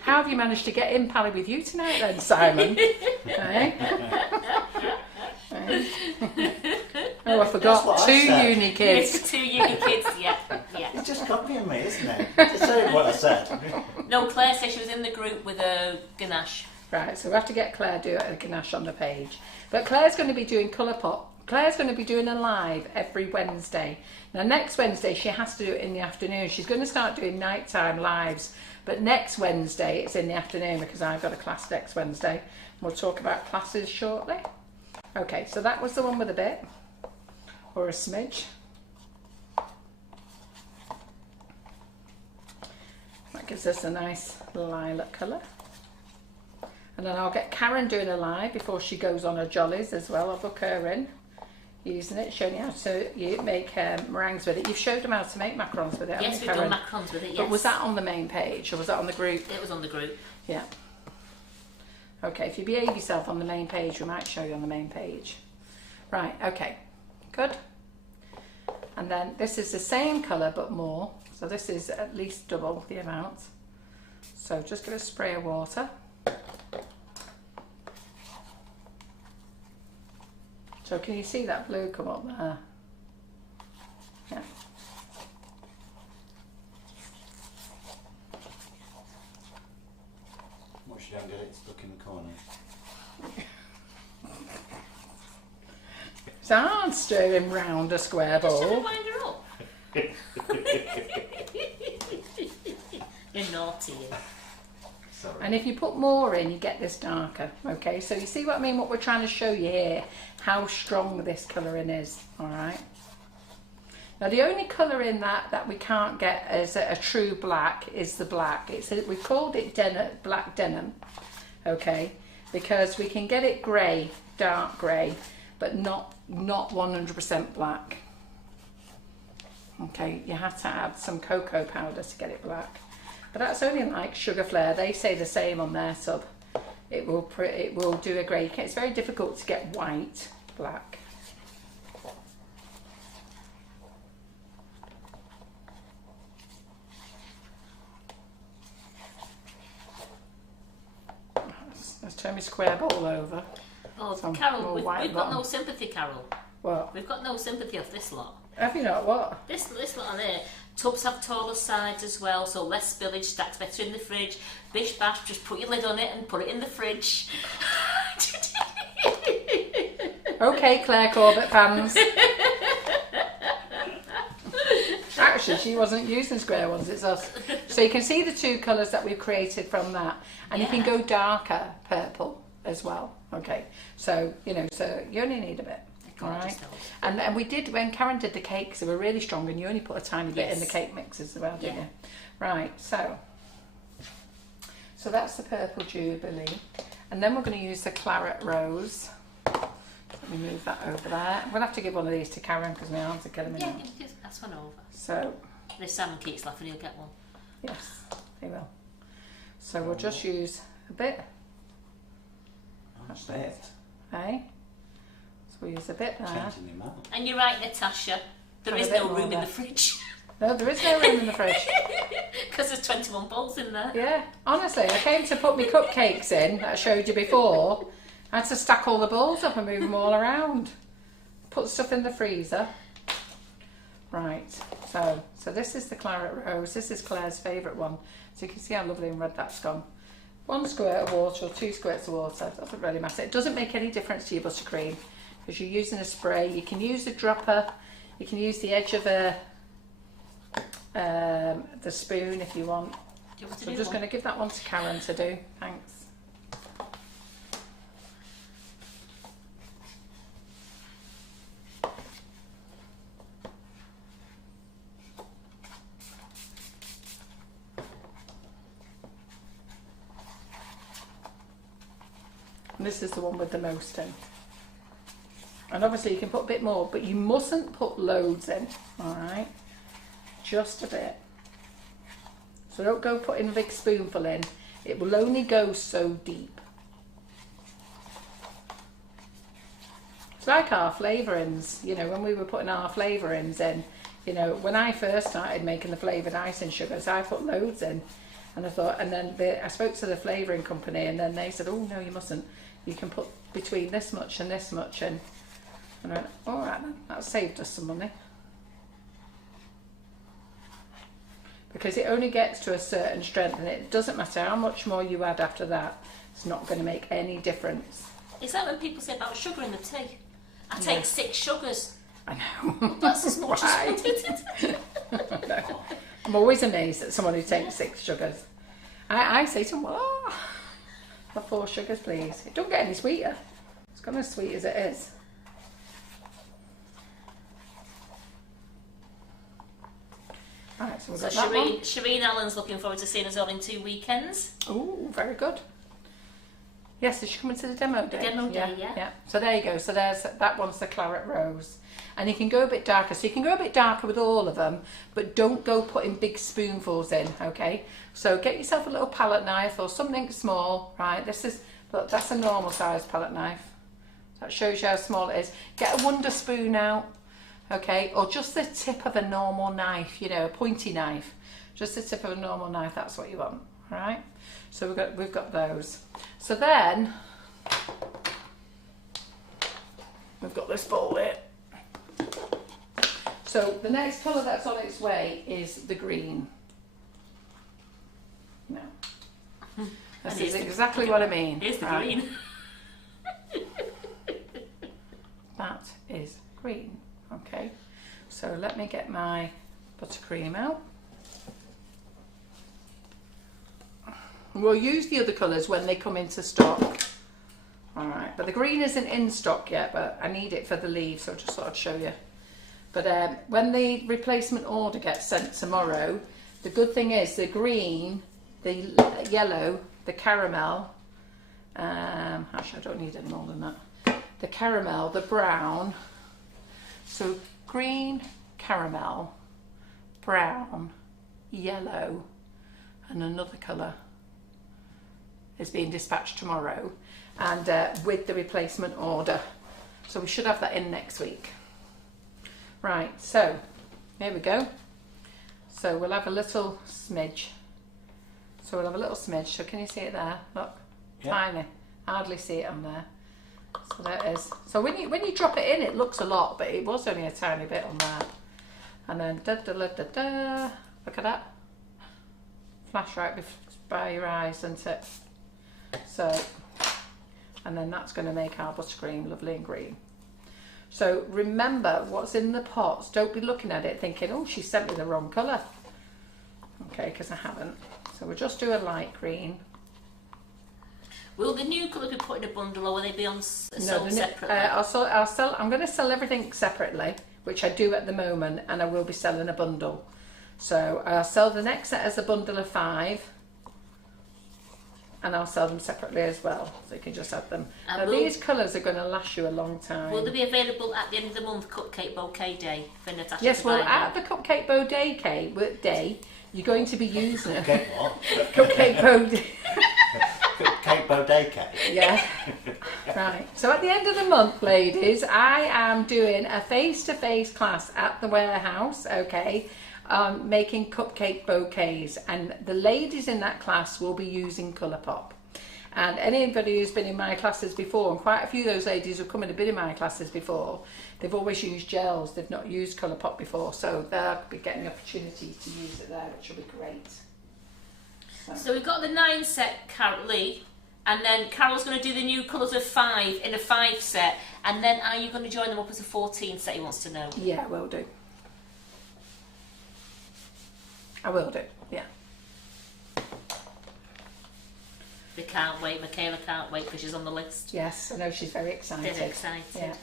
How have you managed to get in Pally with you tonight then, Simon? Oh, I forgot. 2 uni kids. 2 uni kids, yeah. It's just copying me, isn't it? Just saying what I said. No, Claire said she was in the group with a ganache. Right, so we have to get Claire to do a ganache on the page. But Claire's going to be doing Colour Pop. Claire's going to be doing a live every Wednesday. Now next Wednesday she has to do it in the afternoon. She's going to start doing nighttime lives. But next Wednesday it's in the afternoon because I've got a class next Wednesday. We'll talk about classes shortly. Okay, so that was the one with a bit, or a smidge. That gives us a nice lilac colour. And then I'll get Karen doing a live before she goes on her jollies as well. I'll book her in using it, showing you how to make meringues with it. You've showed them how to make macarons with it, yes, we've done macarons with it, yes. But was that on the main page or was that on the group? It was on the group. Yeah. Okay, if you behave yourself on the main page, we might show you on the main page. Right, okay, good. And then this is the same colour but more. So this is at least double the amount. So just give it a spray of water. So can you see that blue come up there? Yeah. What should I get it stuck in the corner? It's hard stirring round a square bowl. Just wind her up. You're naughty. Sorry. And if you put more in, you get this darker. Okay, so you see what I mean? What we're trying to show you here, how strong this colouring is. All right. Now the only colour in that we can't get as a true black is the black. We've called it black denim. Okay, because we can get it grey, dark grey, but not 100% black. Okay, you have to add some cocoa powder to get it black. But that's only like Sugar Flare. They say the same on their sub. It will do a grey. It's very difficult to get white black. Let's turn my square bowl over. Oh, So Carol, we've white got no bottom. sympathy, Carol. What? We've got no sympathy of this lot. Have you not? What? This lot on there. Tubs have taller sides as well, so less spillage, stacks better in the fridge. Bish bash, just put your lid on it and put it in the fridge. Okay, Claire Corbett fans. Actually, she wasn't using square ones, it's us. So you can see the two colours that we've created from that. And you can go darker purple as well. Okay, so, so you only need a bit. All right. And we did, when Karen did the cakes, they were really strong and you only put a tiny bit in the cake mixes as well, didn't you? Right, so that's the purple Jubilee. And then we're going to use the claret rose. Let me move that over there. I'm going to have to give one of these to Karen because my arms are killing me now. Yeah, that's one over. So, if Simon keeps laughing, he'll get one. yes, he will. So we'll just use a bit. That's it. Okay. So we'll use a bit there. Changing the amount. And you're right, Natasha. There Have is a bit no more room in there. the fridge. No, there is no room in the fridge. Because there's 21 bowls in there. Yeah, honestly, I came to put my cupcakes in that I showed you before. I had to stack all the bowls up and move them all around. Put stuff in the freezer. Right, so this is the claret rose. This is Claire's favourite one. So you can see how lovely and red that's gone. 1 squirt of water or 2 squirts of water, doesn't really matter. It doesn't make any difference to your buttercream because you're using a spray. You can use a dropper, you can use the edge of the spoon if you want. So I'm just going to give that one to Karen to do. Thanks. And this is the one with the most in. And obviously you can put a bit more, but you mustn't put loads in, alright? Just a bit. So don't go putting a big spoonful in. It will only go so deep. It's like our flavourings, when we were putting our flavourings in, when I first started making the flavoured icing sugars, I put loads in. And I thought, and then I spoke to the flavouring company and then they said, oh no, you mustn't. You can put between this much and this much in. And I went, all right then, that saved us some money. Because it only gets to a certain strength and it doesn't matter how much more you add after that. It's not going to make any difference. It's like when people say about sugar in the tea. I take 6 sugars. I know. That's as much as I know. I'm always amazed at someone who takes 6 sugars. I say to them, oh. Have 4 sugars, please. It don't get any sweeter. It's gone as sweet as it is. Right, so we've got that one. Shireen Allen's looking forward to seeing us all in 2 weekends. Oh, very good. Yes, is she coming to the demo day? The demo day, yeah. So there you go. So there's that one's the claret rose. And you can go a bit darker. So you can go a bit darker with all of them, but don't go putting big spoonfuls in, okay? So get yourself a little palette knife or something small, right? Look, that's a normal size palette knife. That shows you how small it is. Get a Wonder spoon out, okay? Or just the tip of a normal knife, you know, a pointy knife. Just the tip of a normal knife, that's what you want, all right? So we've got those. So then we've got this bowl here. So the next colour that's on its way is the green. No. This is exactly what I mean. Here's the green. That is green. Okay. So let me get my buttercream out. We'll use the other colours when they come into stock. Alright, but the green isn't in stock yet, but I need it for the leaves, so I just thought I'd show you. But when the replacement order gets sent tomorrow, the good thing is the green, the yellow, the caramel, actually I don't need any more than that. The caramel, the brown, so green, caramel, brown, yellow, and another colour is being dispatched tomorrow, and with the replacement order, so we should have that in next week. Right, so here we go. So we'll have a little smidge. So can you see it there? Look, yeah. Tiny, hardly see it on there. So there it is. So when you drop it in, it looks a lot, but it was only a tiny bit on there. And then look at that, flash right by your eyes, isn't it? So, and then that's going to make our buttercream lovely and green. So remember what's in the pots. Don't be looking at it thinking, oh, she sent me the wrong colour. Okay, because I haven't. So we'll just do a light green. Will the new colour be put in a bundle, or will they be on sold separately? I'm going to sell everything separately, which I do at the moment, and I will be selling a bundle. So I'll sell the next set as a bundle of 5. And I'll sell them separately as well, so you can just have them. Now these colours are going to last you a long time. Will they be available at the end of the month, Cupcake Bouquet Day, for Natasha? Yes, well, at the Cupcake Bouquet Day, you're going to be using it. Cupcake what? Cupcake Bouquet. Cupcake Bouquet. Yeah. Right. So at the end of the month, ladies, I am doing a face-to-face class at the warehouse, okay? Making cupcake bouquets, and the ladies in that class will be using Colourpop. And anybody who's been in my classes before, and quite a few of those ladies who've come and have been in my classes before, they've always used gels, they've not used Colourpop before, so they'll be getting the opportunity to use it there, which will be great. So we've got the 9 set, Lee, and then Carol's going to do the new colours of 5 in a 5 set, and then are you going to join them up as a 14 set, he wants to know? Yeah, I will do. I will do, yeah. They can't wait. Michaela can't wait because she's on the list. Yes, I know, she's very excited. They're excited. Yeah.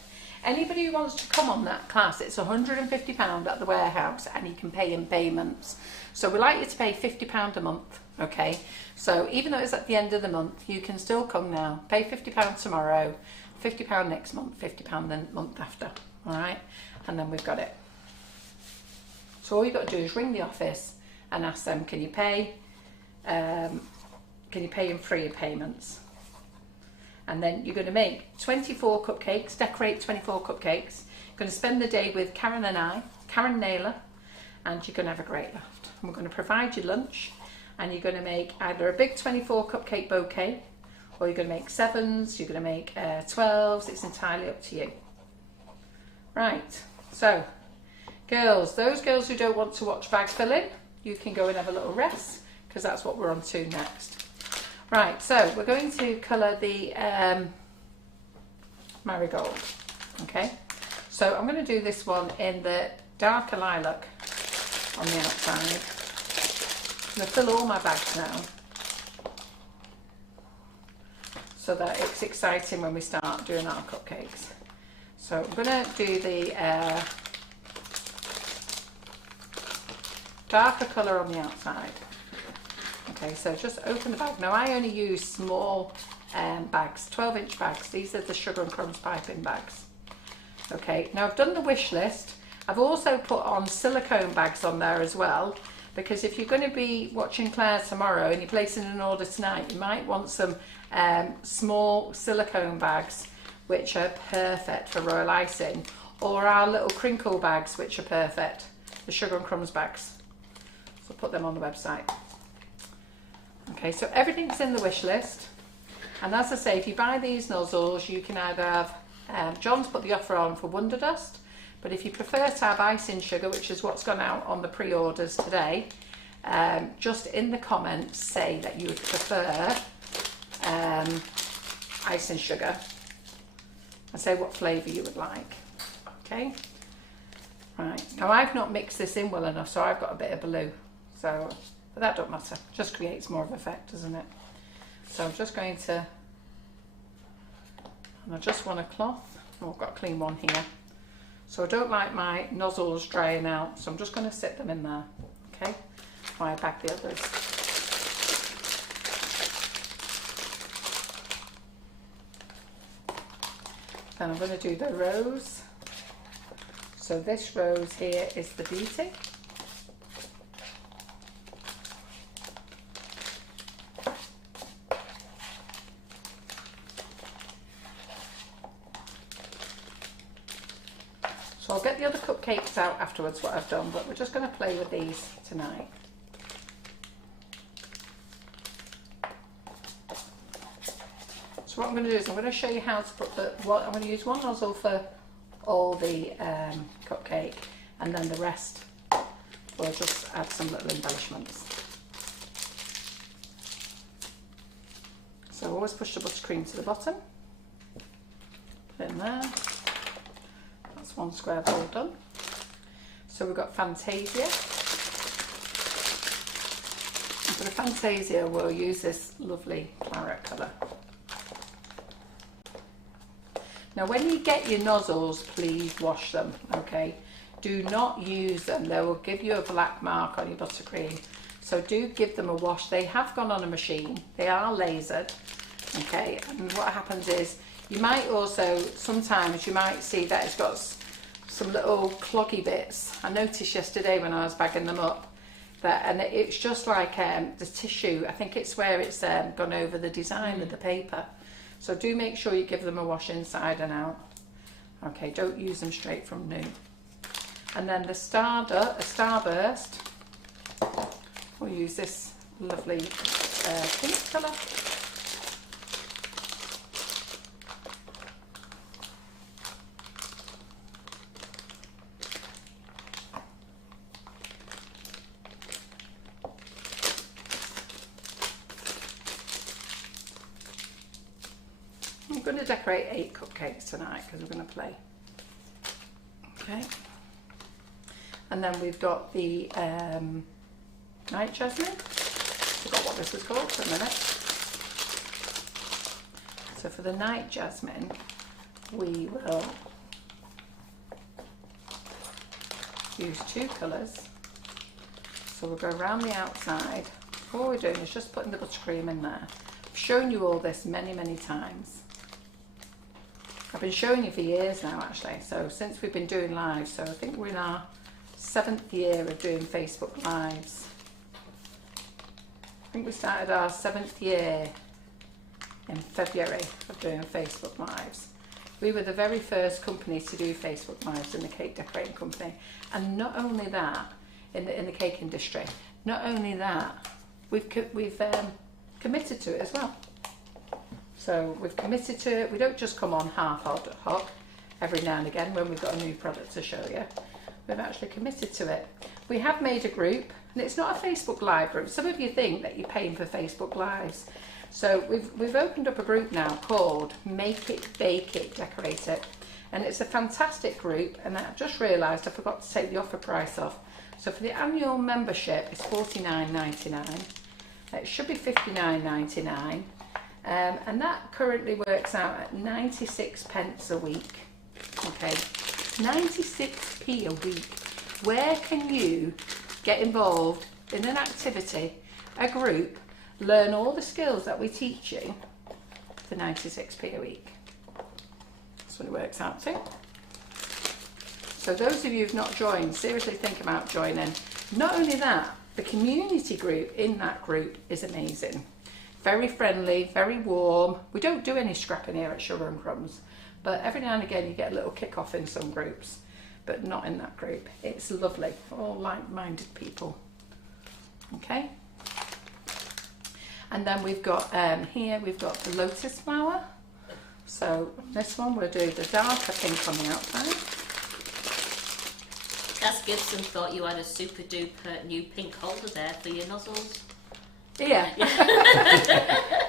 Anybody who wants to come on that class, it's £150 at the warehouse, and you can pay in payments. So we like you to pay £50 a month, okay? So even though it's at the end of the month, you can still come now. Pay £50 tomorrow, £50 next month, £50 the month after, all right? And then we've got it. So all you've got to do is ring the office and ask them, can you pay in 3 payments? And then you're going to make 24 cupcakes, decorate 24 cupcakes. You're going to spend the day with Karen and I, Karen Naylor, and you're going to have a great laugh. And we're going to provide you lunch, and you're going to make either a big 24 cupcake bouquet, or you're going to make 7s, you're going to make 12s, it's entirely up to you. Right, so girls, those girls who don't want to watch bag filling, you can go and have a little rest, because that's what we're on to next. Right, so we're going to colour the marigold, okay? So I'm going to do this one in the darker lilac on the outside. I'm going to fill all my bags now. so that it's exciting when we start doing our cupcakes. So I'm going to do the darker colour on the outside. Okay, so just open the bag. Now I only use small bags, 12-inch bags. These are the Sugar and Crumbs piping bags. Okay, now I've done the wish list. I've also put on silicone bags on there as well, because if you're going to be watching Claire tomorrow and you're placing an order tonight, you might want some small silicone bags which are perfect for royal icing, or our little crinkle bags which are perfect, the Sugar and Crumbs bags. So I'll put them on the website. Okay, so everything's in the wish list, and as I say, if you buy these nozzles, you can either have, John's put the offer on for Wonder Dust, but if you prefer to have icing sugar, which is what's gone out on the pre-orders today, just in the comments say that you would prefer icing sugar, and say what flavour you would like. Okay, right, now I've not mixed this in well enough, so I've got a bit of blue, so, but that don't matter, just creates more of an effect, doesn't it? So I'm just going to, and I just want a cloth. Oh, I've got a clean one here. So I don't like my nozzles drying out, so I'm just going to sit them in there, okay, while I bag the others. Then I'm going to do the rose. So this rose here is the beauty. So I'll get the other cupcakes out afterwards, what I've done, but we're just going to play with these tonight. So what I'm going to do is I'm going to show you how to put I'm going to use one nozzle for all the cupcake, and then the rest we'll just add some little embellishments. So always push the buttercream to the bottom, put it in there. That's one square bowl done. So we've got Fantasia. And for the Fantasia we'll use this lovely claret colour. Now when you get your nozzles, please wash them, okay? Do not use them, they will give you a black mark on your buttercream. So do give them a wash. They have gone on a machine, they are lasered, okay? And what happens is, you might also, sometimes you might see that it's got some little cloggy bits. I noticed yesterday when I was bagging them up, that, and it's just like the tissue, I think it's where it's gone over the design of the paper. So do make sure you give them a wash inside and out. Okay, don't use them straight from new. And then the Starburst, we'll use this lovely pink colour. I'm going to decorate 8 cupcakes tonight because we're going to play. Okay. And then we've got the night jasmine. Forgot what this was called for a minute. So for the night jasmine, we will use 2 colours. So we'll go around the outside. All we're doing is just putting the buttercream in there. I've shown you all this many, many times. I've been showing you for years now, actually. So since we've been doing live, so I think we're in our 7th year of doing Facebook Lives. I think we started our 7th year in February of doing Facebook Lives. We were the very first company to do Facebook Lives in the cake decorating company. And not only that, in the cake industry, not only that, we've committed to it as well. So we've committed to it. We don't just come on half-hot every now and again when we've got a new product to show you. We've actually committed to it. We have made a group, and it's not a Facebook Live group. Some of you think that you're paying for Facebook Lives. So we've opened up a group now called Make It, Bake It, Decorate It. And it's a fantastic group, and I've just realised I forgot to take the offer price off. So for the annual membership, it's $49.99. It should be $59.99. And that currently works out at 96 pence a week. Okay, 96p a week. Where can you get involved in an activity, a group, learn all the skills that we teach you for 96p a week? That's what it works out to. So those of you who've not joined, seriously think about joining. Not only that, the community group in that group is amazing. Very friendly, very warm. We don't do any scrapping here at Sugar and Crumbs, but every now and again you get a little kick off in some groups, but not in that group. It's lovely, all like-minded people. Okay. And then we've got here we've got the lotus flower. So this one we'll do the darker pink on the outside. Cass Gibson thought you had a super duper new pink holder there for your nozzles. Yeah.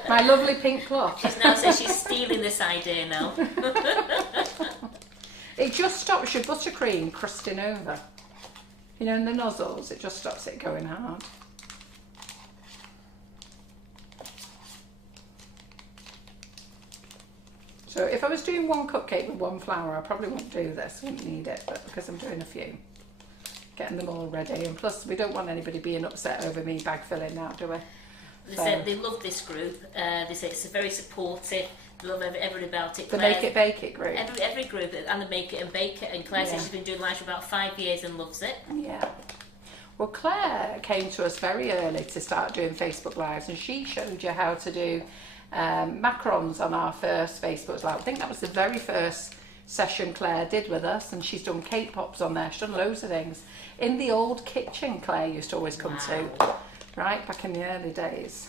My lovely pink cloth. She's now says she's stealing this idea now. It just stops your buttercream crusting over. You know, in the nozzles, it just stops it going hard. So if I was doing one cupcake with one flour, I probably wouldn't do this, wouldn't need it, but because I'm doing a few, getting them all ready, and plus we don't want anybody being upset over me bag filling now, do we? They said they love this group. They say it's very supportive. They love everybody about it. The Make It Bake It group. Every group, and the Make It and Bake It. And Claire says she's been doing live for about 5 years and loves it. Yeah. Well, Claire came to us very early to start doing Facebook Lives, and she showed you how to do macarons on our first Facebook Live. I think that was the very first session Claire did with us, and she's done cake pops on there. She's done loads of things. In the old kitchen, Claire used to always come to, right, back in the early days.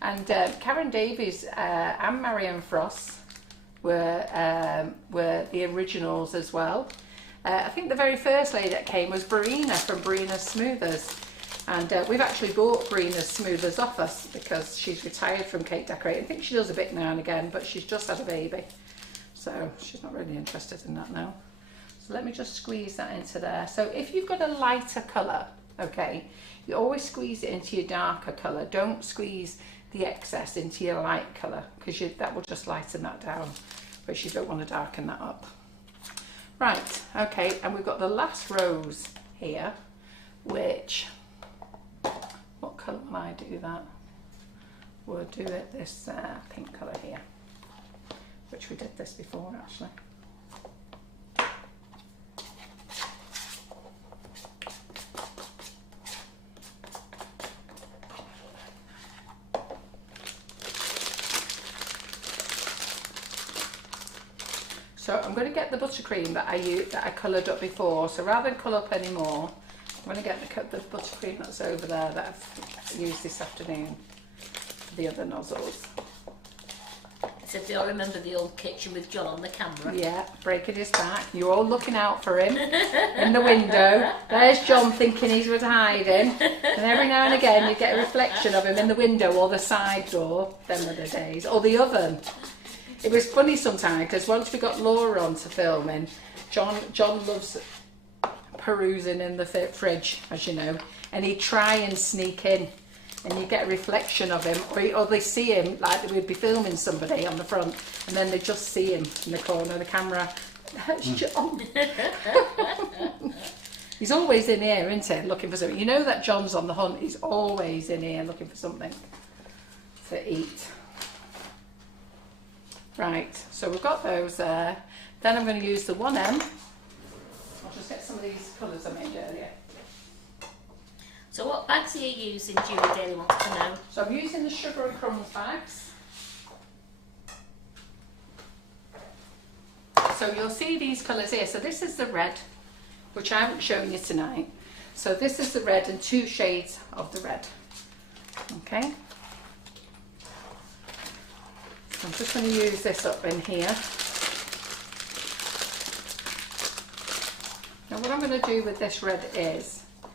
And Karen Davies and Marianne Frost were the originals as well. I think the very first lady that came was Brina from Brina's Smoothers. And we've actually bought Brina's Smoothers off us because she's retired from cake decorating. I think she does a bit now and again, but she's just had a baby. So she's not really interested in that now. So let me just squeeze that into there. So if you've got a lighter colour, okay, you always squeeze it into your darker colour. Don't squeeze the excess into your light colour, because that will just lighten that down, but you don't want to darken that up. Right, okay, and we've got the last rose here, which, what colour will I do that? We'll do it this pink colour here, which we did this before actually. So I'm going to get the buttercream that I coloured up before. So rather than colour up anymore, I'm going to get the buttercream that's over there that I've used this afternoon for the other nozzles. So if you all remember the old kitchen with John on the camera. Yeah, breaking his back. You're all looking out for him in the window. There's John thinking he was hiding. And every now and again you get a reflection of him in the window or the side door. Them were the days. Or the oven. It was funny sometimes because once we got Laura on to filming, John loves perusing in the fridge, as you know, and he'd try and sneak in, and you get a reflection of him, or they see him like we'd be filming somebody on the front, and then they just see him in the corner of the camera. That's John. He's always in here, isn't he, looking for something. You know that John's on the hunt. He's always in here looking for something to eat. Right, so we've got those there. Then I'm going to use the 1M. I'll just get some of these colours I made earlier. So what bags are you using, Julie Daly wants to know? So I'm using the Sugar and Crumbs bags. So you'll see these colours here. So this is the red, which I haven't shown you tonight. So this is the red and 2 shades of the red. Okay. I'm just going to use this up in here. Now what I'm going to do with this red is I'm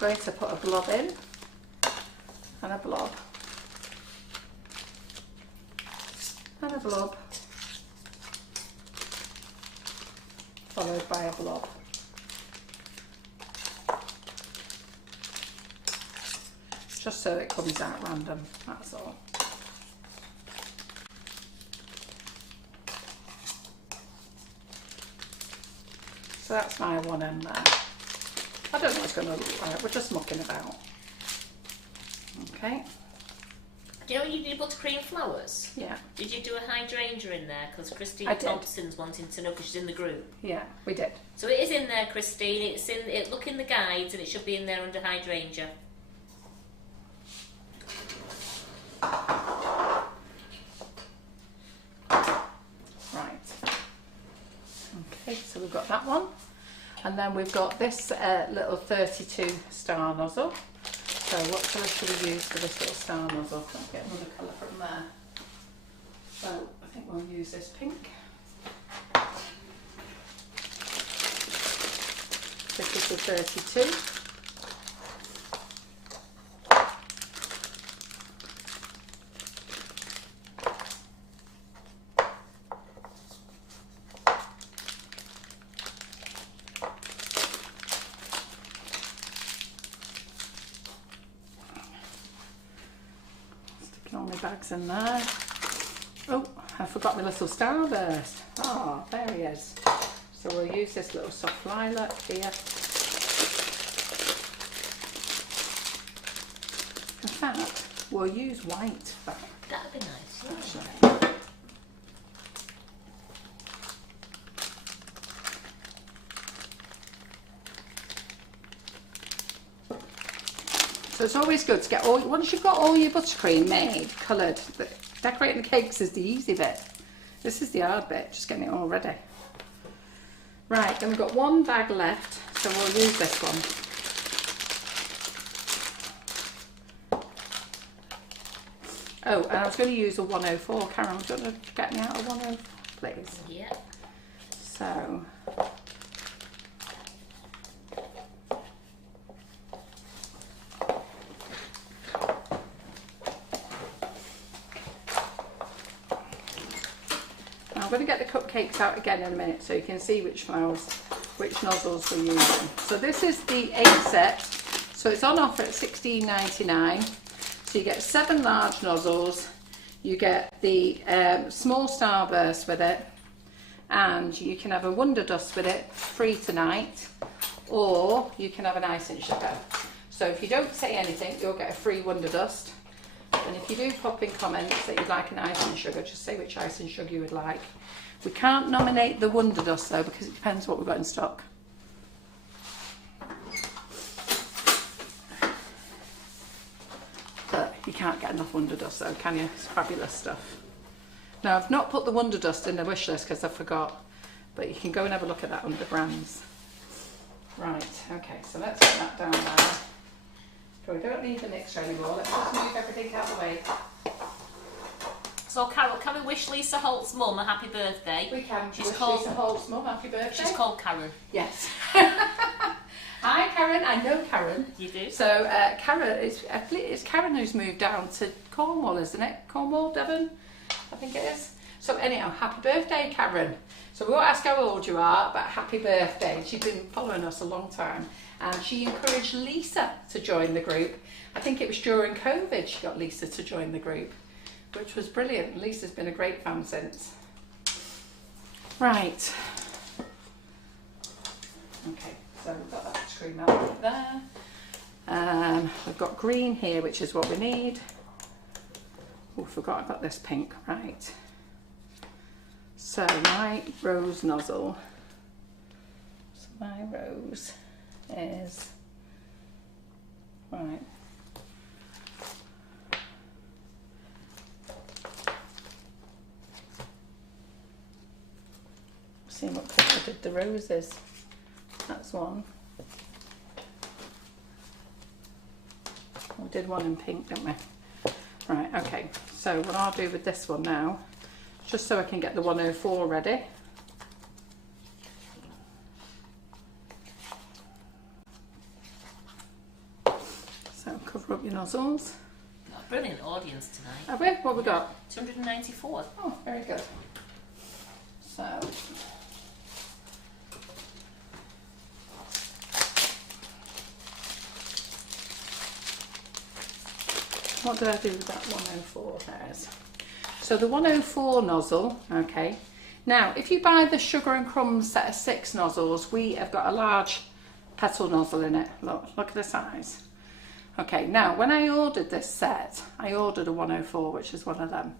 going to put a blob in and a blob and a blob followed by a blob. Just so it comes out random, that's all. So that's my one end there. I don't know what's going to look like, we're just mucking about. Okay. Do you know when you do buttercream flowers? Yeah. Did you do a hydrangea in there? Because Christine I did. Thompson's wanting to know because she's in the group. Yeah, we did. So it is in there, Christine. It's in it. Look in the guides, and it should be in there under hydrangea. Right. Okay, so we've got that one. And then we've got this little 32 star nozzle. So what colour should we use for this little star nozzle? Let's get another colour from there. So I think we'll use this pink. This is the 32. Sticking all my bags in there. Oh, I forgot my little starburst. Oh, there he is. So we'll use this little soft lilac here. In fact, we'll use white. That'd be nice. Yeah. Actually. So it's always good to get all, once you've got all your buttercream made, coloured, decorating the cakes is the easy bit. This is the hard bit, just getting it all ready. Right, then we've got one bag left, so we'll use this one. Oh, and I was going to use a 104. Karen, would you want to get me out a 104, please? Yeah. So, I'm going to get the cupcakes out again in a minute so you can see which flowers, which nozzles we're using. So this is the 8 set, so it's on offer at $16.99. So you get 7 large nozzles, you get the small starburst with it, and you can have a Wonder Dust with it free tonight, or you can have an icing sugar. So if you don't say anything, you'll get a free Wonder Dust. And if you do pop in comments that you'd like an icing sugar, just say which icing sugar you would like. We can't nominate the Wonder Dust though, because it depends what we've got in stock. But you can't get enough Wonder Dust though, can you? It's fabulous stuff. Now I've not put the Wonder Dust in the wish list because I forgot, but you can go and have a look at that under brands. Right, okay, so let's put that down there. So we don't need the mixer anymore, let's just move everything out of the way. So Carol, can we wish Lisa Holt's mum a happy birthday? We can. She's wish called Lisa Holt's mum happy birthday. She's called Karen. Yes. Hi Karen, I know Karen. You do? So Karen, it's Karen who's moved down to Cornwall, isn't it? Cornwall, Devon, I think it is. So anyhow, happy birthday Karen. So we won't ask how old you are, but happy birthday. She's been following us a long time. And she encouraged Lisa to join the group. I think it was during COVID she got Lisa to join the group, which was brilliant. Lisa's been a great fan since. Right. Okay, so we've got that screen out there. We've got green here, which is what we need. Oh, I forgot I've got this pink. Right. So my rose nozzle. So my rose is right. See what colour I did the roses. That's one. We did one in pink, didn't we? Right, okay. So what I'll do with this one now, just so I can get the 104 ready. So cover up your nozzles. Got a brilliant audience tonight. Have we? What have we got? 294. Oh, very good. So what did I do with that 104 there? So the 104 nozzle, okay, Now, if you buy the Sugar and Crumbs set of 6 nozzles, we have got a large petal nozzle in it. Look at the size. Okay, now when I ordered this set, I ordered a 104, which is one of them.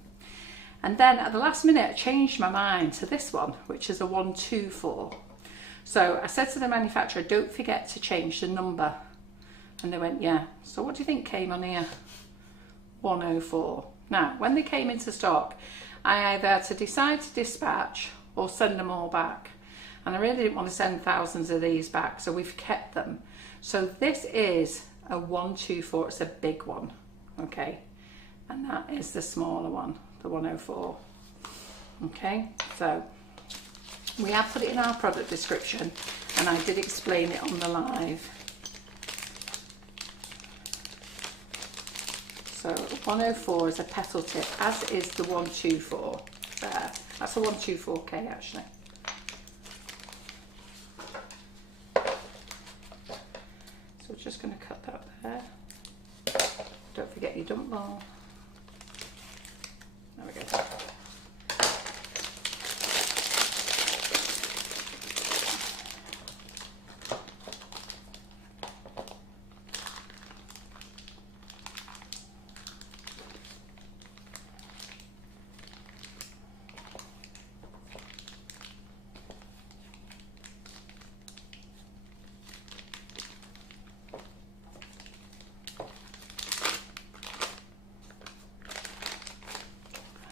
And then at the last minute, I changed my mind to this one, which is a 124. So I said to the manufacturer, don't forget to change the number. And they went, yeah. So what do you think came on here? 104. Now, when they came into stock, I either had to decide to dispatch or send them all back. And I really didn't want to send thousands of these back, so we've kept them. So this is a 124, it's a big one, okay? And that is the smaller one, the 104. Okay, so we have put it in our product description, and I did explain it on the live. So 104 is a petal tip, as is the 124 there. That's a 124K actually. So we're just going to cut that there. Don't forget your dump ball. There we go.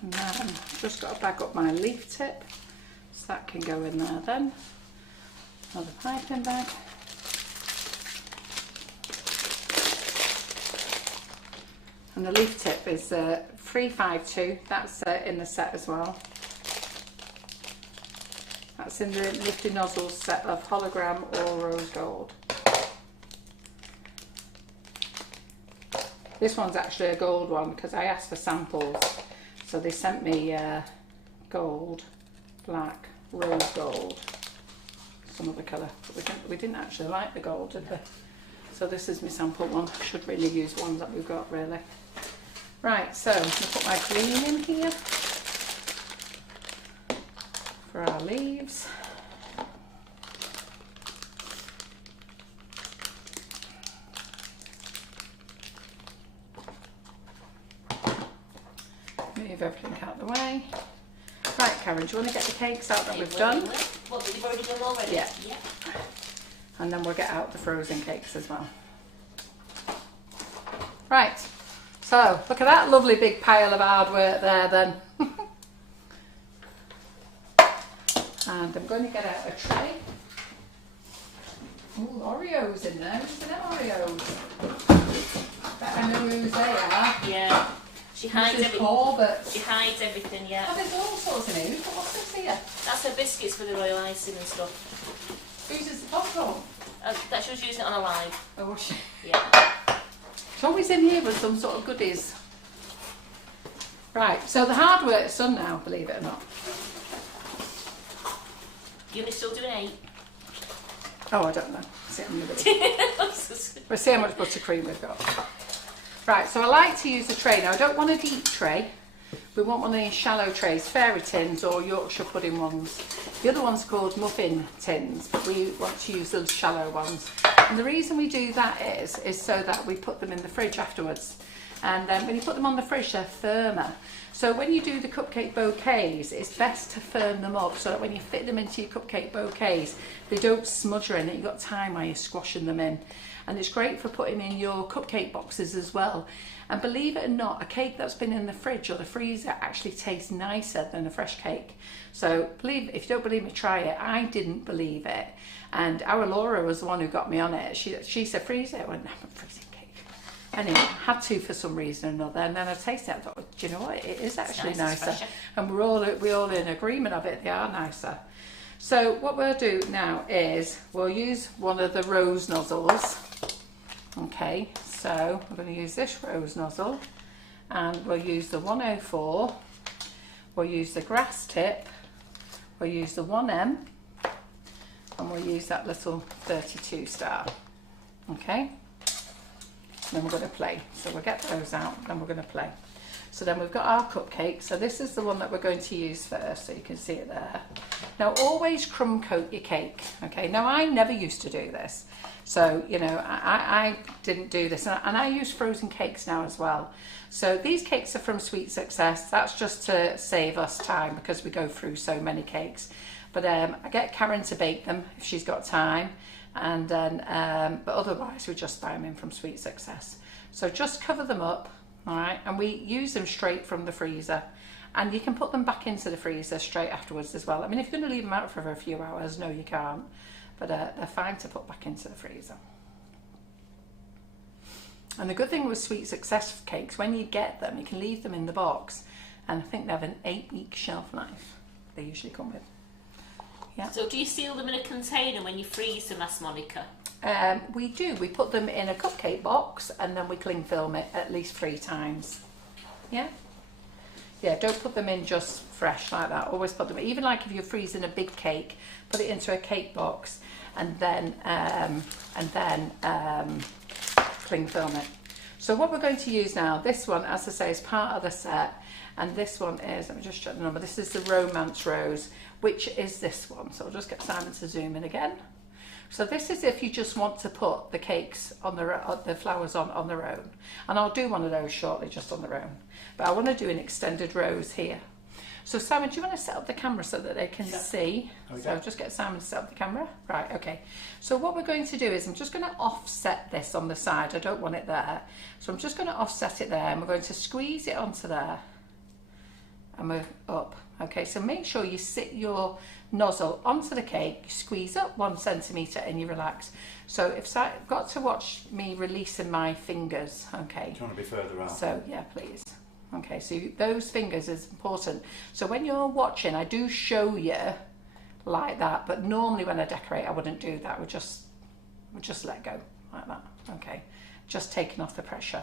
And then I've just got to bag up my leaf tip, so that can go in there then. Another piping bag. And the leaf tip is 352, that's in the set as well. That's in the Nifty Nozzles set of hologram or rose gold. This one's actually a gold one because I asked for samples. So they sent me gold, black, rose gold, some other colour. But we didn't actually like the gold, did we? So this is my sample one. I should really use ones that we've got, really. Right, so I'm going to put my green in here for our leaves. Move everything out of the way. Right, Karen, do you want to get the cakes out that we've done? What, that you've already done already? Yeah. And then we'll get out the frozen cakes as well. Right, so look at that lovely big pile of hard work there then. And I'm going to get out a tray. Ooh, Oreos in there. Who's in Oreos? Bet I know whose they are. Yeah. She hides everything. She hides everything, yeah. Oh, there's all sorts in here. What's this here? That's her biscuits for the royal icing and stuff. Whose is the popcorn? That she was using it on a live. Oh, was she? Yeah. She's always in here with some sort of goodies. Right, so the hard work's done now, believe it or not. You're only still doing 8? Oh, I don't know. See how many we'll see how much buttercream we've got. Right, so I like to use a tray. Now, I don't want a deep tray. We want one of these shallow trays, fairy tins or Yorkshire pudding ones. The other one's called muffin tins, but we want to use those shallow ones. And the reason we do that is so that we put them in the fridge afterwards. And when you put them on the fridge, they're firmer. So when you do the cupcake bouquets, it's best to firm them up so that when you fit them into your cupcake bouquets, they don't smudge or anything. You've got time while you're squashing them in. And it's great for putting in your cupcake boxes as well. And believe it or not, a cake that's been in the fridge or the freezer actually tastes nicer than a fresh cake. So if you don't believe me, try it. I didn't believe it. And our Laura was the one who got me on it. She said, freeze it. I went, no, I'm freezing cake. Anyway, I had to for some reason or another. And then I tasted it. I thought, do you know what? It is actually nicer. And we're all in agreement of it. They are nicer. So what we'll do now is we'll use one of the rose nozzles. Okay, so we're going to use this rose nozzle and we'll use the 104, we'll use the grass tip, we'll use the 1M and we'll use that little 32 star. Okay, then we're going to play. So we'll get those out and we're going to play. So then we've got our cupcake. So this is the one that we're going to use first, so you can see it there. Now always crumb coat your cake, okay? Now I never used to do this. So, you know, I didn't do this. And I use frozen cakes now as well. So these cakes are from Sweet Success. That's just to save us time because we go through so many cakes. But I get Karen to bake them if she's got time. And then, but otherwise we just buy them in from Sweet Success. So just cover them up, all right? And we use them straight from the freezer. And you can put them back into the freezer straight afterwards as well. I mean, if you're going to leave them out for a few hours, no, you can't. But they're fine to put back into the freezer. And the good thing with Sweet Success cakes, when you get them, you can leave them in the box. And I think they have an 8-week shelf life. They usually come with. Yeah. So do you seal them in a container when you freeze them, Miss Monica? We do. We put them in a cupcake box and then we cling film it at least 3 times. Yeah. Yeah, don't put them in just fresh like that. Always put them, even like if you're freezing a big cake, put it into a cake box and then cling film it. So what we're going to use now, this one, as I say, is part of the set. And this one is, let me just check the number, this is the Romance Rose, which is this one. So I'll just get Simon to zoom in again. So this is if you just want to put the cakes on the flowers on their own. And I'll do one of those shortly, just on their own. But I want to do an extended rose here. So Simon, do you want to set up the camera so that they can see? Okay. So just get Simon to set up the camera. Right, okay. So what we're going to do is I'm just going to offset this on the side. I don't want it there. So I'm just going to offset it there and we're going to squeeze it onto there. And we're up. Okay, so make sure you sit your nozzle onto the cake, you squeeze up 1 centimetre and you relax. So if you've got to watch me releasing my fingers, okay. Do you want to be further out? So yeah, please. Okay, so those fingers is important. So when you're watching, I do show you like that, but normally when I decorate, I wouldn't do that. We'd just let go like that. Okay, just taking off the pressure.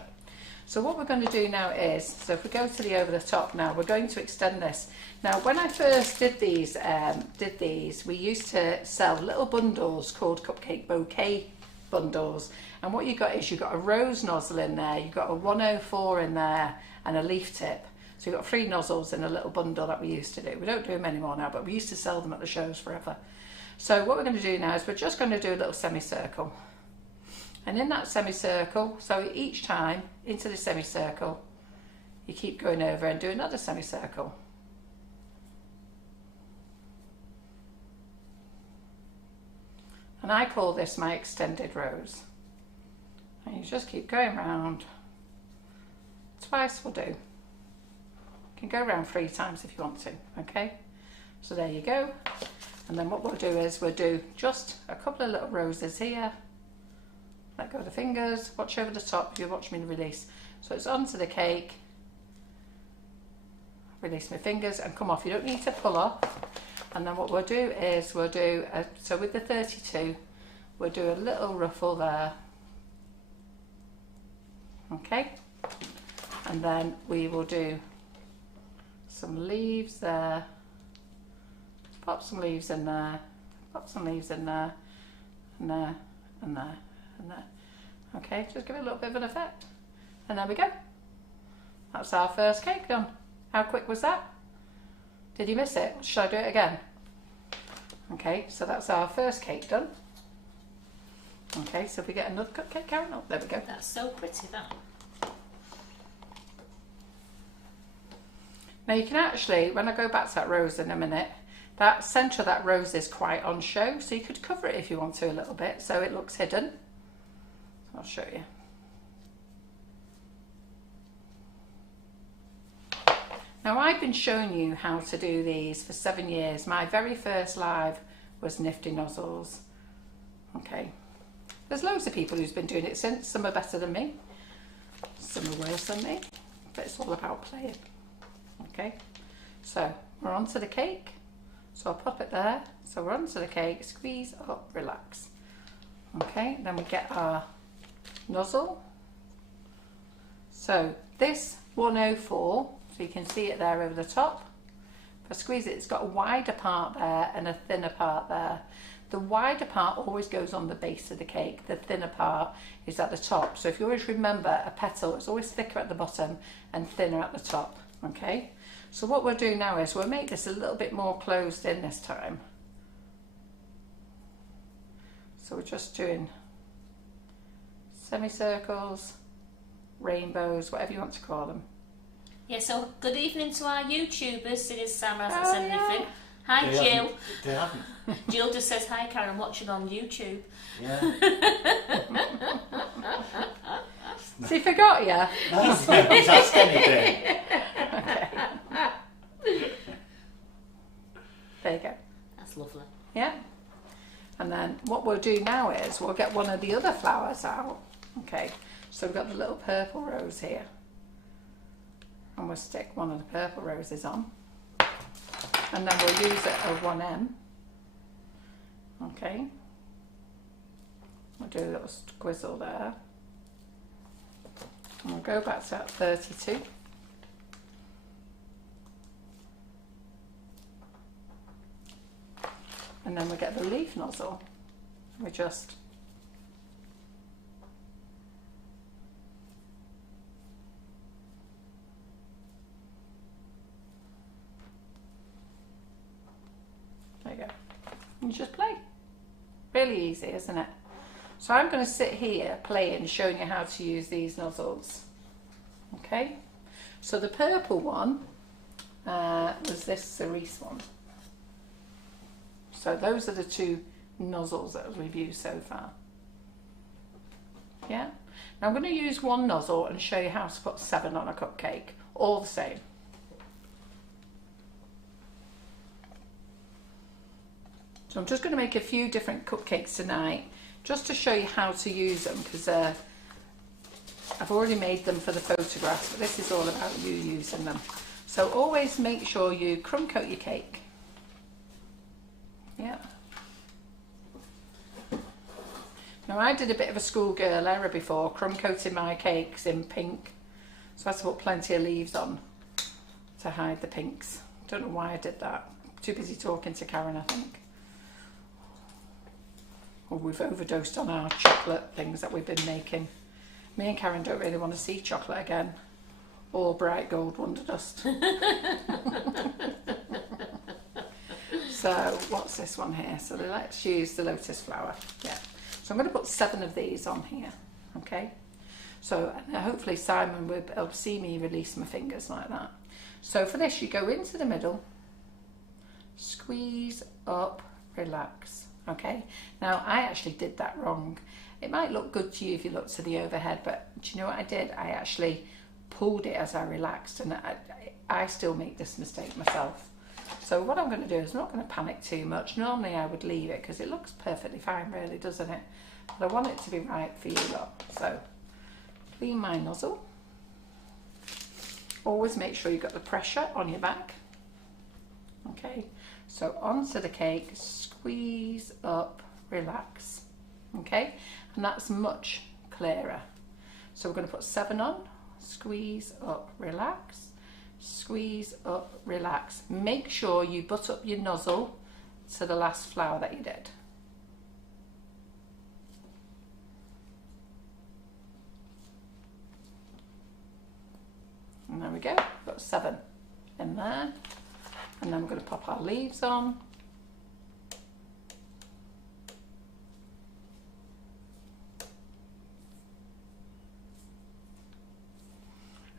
So what we're going to do now is, so if we go to the over the top now, we're going to extend this. Now, when I first did these, we used to sell little bundles called cupcake bouquet bundles. And what you got is you got a rose nozzle in there, you got a 104 in there, and a leaf tip. So you've got 3 nozzles in a little bundle that we used to do. We don't do them anymore now, but we used to sell them at the shows forever. So what we're going to do now is we're just going to do a little semicircle. And in that semicircle, so each time into the semicircle, you keep going over and do another semicircle. And I call this my extended rose. And you just keep going round. Twice will do. You can go around 3 times if you want to, okay? So there you go. And then what we'll do is we'll do just a couple of little roses here. Let go of the fingers, watch over the top, you watch me release. So it's onto the cake, release my fingers and come off. You don't need to pull off. And then what we'll do is we'll do, so with the 32, we'll do a little ruffle there. Okay. And then we will do some leaves there. Pop some leaves in there, pop some leaves in there, and there, and there. And there. Okay, just give it a little bit of an effect. And there we go. That's our first cake done. How quick was that? Did you miss it? Should I do it again? Okay, so that's our first cake done. Okay, so if we get another cupcake, Karen, oh, there we go. That's so pretty, that. Now you can actually, when I go back to that rose in a minute, that centre of that rose is quite on show, so you could cover it if you want to a little bit, so it looks hidden. I'll show you. Now I've been showing you how to do these for 7 years. My very first live was Nifty Nozzles. Okay. There's loads of people who's been doing it since. Some are better than me. Some are worse than me. But it's all about playing. Okay. So we're onto the cake. So I'll pop it there. So we're onto the cake. Squeeze up, relax. Okay. Then we get our nozzle. So this 104, so you can see it there over the top. If I squeeze it, it's got a wider part there and a thinner part there. The wider part always goes on the base of the cake. The thinner part is at the top. So if you always remember, a petal is always thicker at the bottom and thinner at the top. Okay. So what we'll do now is we'll make this a little bit more closed in this time. So we're just doing semicircles, rainbows, whatever you want to call them. Yeah, so good evening to our YouTubers, seeing as Sam hasn't said anything. Hi Jill. They haven't. Jill just says, hi Karen, I'm watching on YouTube. Yeah. So he forgot you? No, he's asked anything. Okay. There you go. That's lovely. Yeah. And then what we'll do now is we'll get one of the other flowers out. Okay. So we've got the little purple rose here. And we'll stick one of the purple roses on. And then we'll use it a 1M. Okay. We'll do a little squizzle there. And we'll go back to that 32. And then we get the leaf nozzle. We just there you go. And you just play. Really easy, isn't it? So I'm going to sit here playing, showing you how to use these nozzles. Okay. So the purple one was this cerise one. So those are the two nozzles that we've used so far. Yeah. Now I'm going to use one nozzle and show you how to put 7 on a cupcake. All the same. So I'm just going to make a few different cupcakes tonight, just to show you how to use them, because I've already made them for the photographs, but this is all about you using them. So always make sure you crumb coat your cake. Yeah. Now I did a bit of a schoolgirl error before, crumb coating my cakes in pink. So I had to put plenty of leaves on to hide the pinks. Don't know why I did that. Too busy talking to Karen, I think. Or we've overdosed on our chocolate things that we've been making. Me and Karen don't really want to see chocolate again. Or bright gold wonder dust. So what's this one here? So let's use the lotus flower. Yeah. So I'm going to put 7 of these on here. Okay. So hopefully Simon will be able to see me release my fingers like that. So for this you go into the middle, squeeze up, relax. Okay. Now I actually did that wrong. It might look good to you if you look to the overhead, but do you know what I did? I actually pulled it as I relaxed, and I still make this mistake myself. So what I'm going to do is I'm not going to panic too much. Normally I would leave it because it looks perfectly fine really, doesn't it? But I want it to be right for you lot. So clean my nozzle. Always make sure you've got the pressure on your back. Okay, so onto the cake, squeeze up, relax. Okay, and that's much clearer. So we're going to put 7 on, squeeze up, relax. Squeeze up, relax. Make sure you butt up your nozzle to the last flower that you did. And there we go, got 7 in there. And then we're going to pop our leaves on.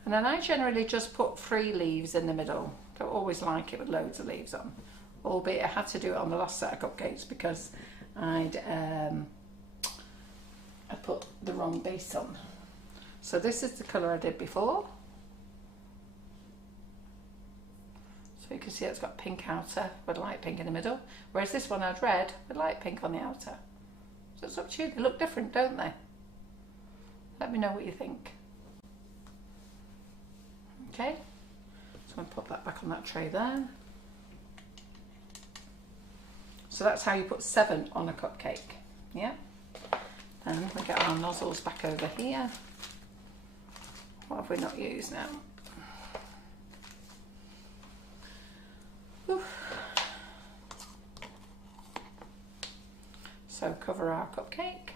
And then I generally just put 3 leaves in the middle. Don't always like it with loads of leaves on. Albeit I had to do it on the last set of cupcakes because I put the wrong base on. So this is the colour I did before. So you can see it's got pink outer with light pink in the middle. Whereas this one had red with light pink on the outer. So it's up to you. They look different, don't they? Let me know what you think. Okay, so I'm going to put that back on that tray there. So that's how you put 7 on a cupcake. Yeah. And we get our nozzles back over here. What have we not used now? Oof. So cover our cupcake.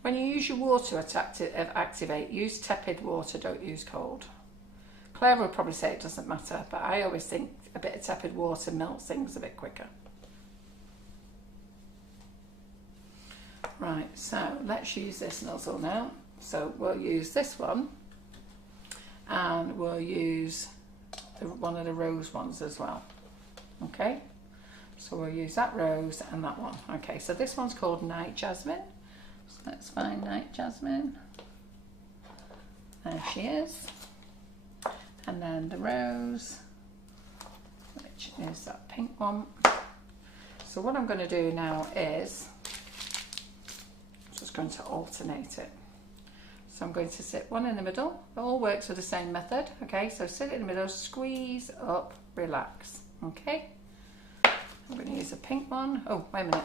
When you use your water to activate, use tepid water, don't use cold. Claire will probably say it doesn't matter, but I always think a bit of tepid water melts things a bit quicker. Right, so let's use this nozzle now. So we'll use this one, and we'll use one of the rose ones as well. Okay, so we'll use that rose and that one. Okay, so this one's called Night Jasmine. So let's find Night Jasmine. There she is. And then the rose, which is that pink one. So what I'm going to do now is just going to alternate it. So I'm going to sit one in the middle. It all works with the same method. Okay, so sit in the middle, squeeze up, relax. Okay, I'm going to use a pink one. Oh, wait a minute.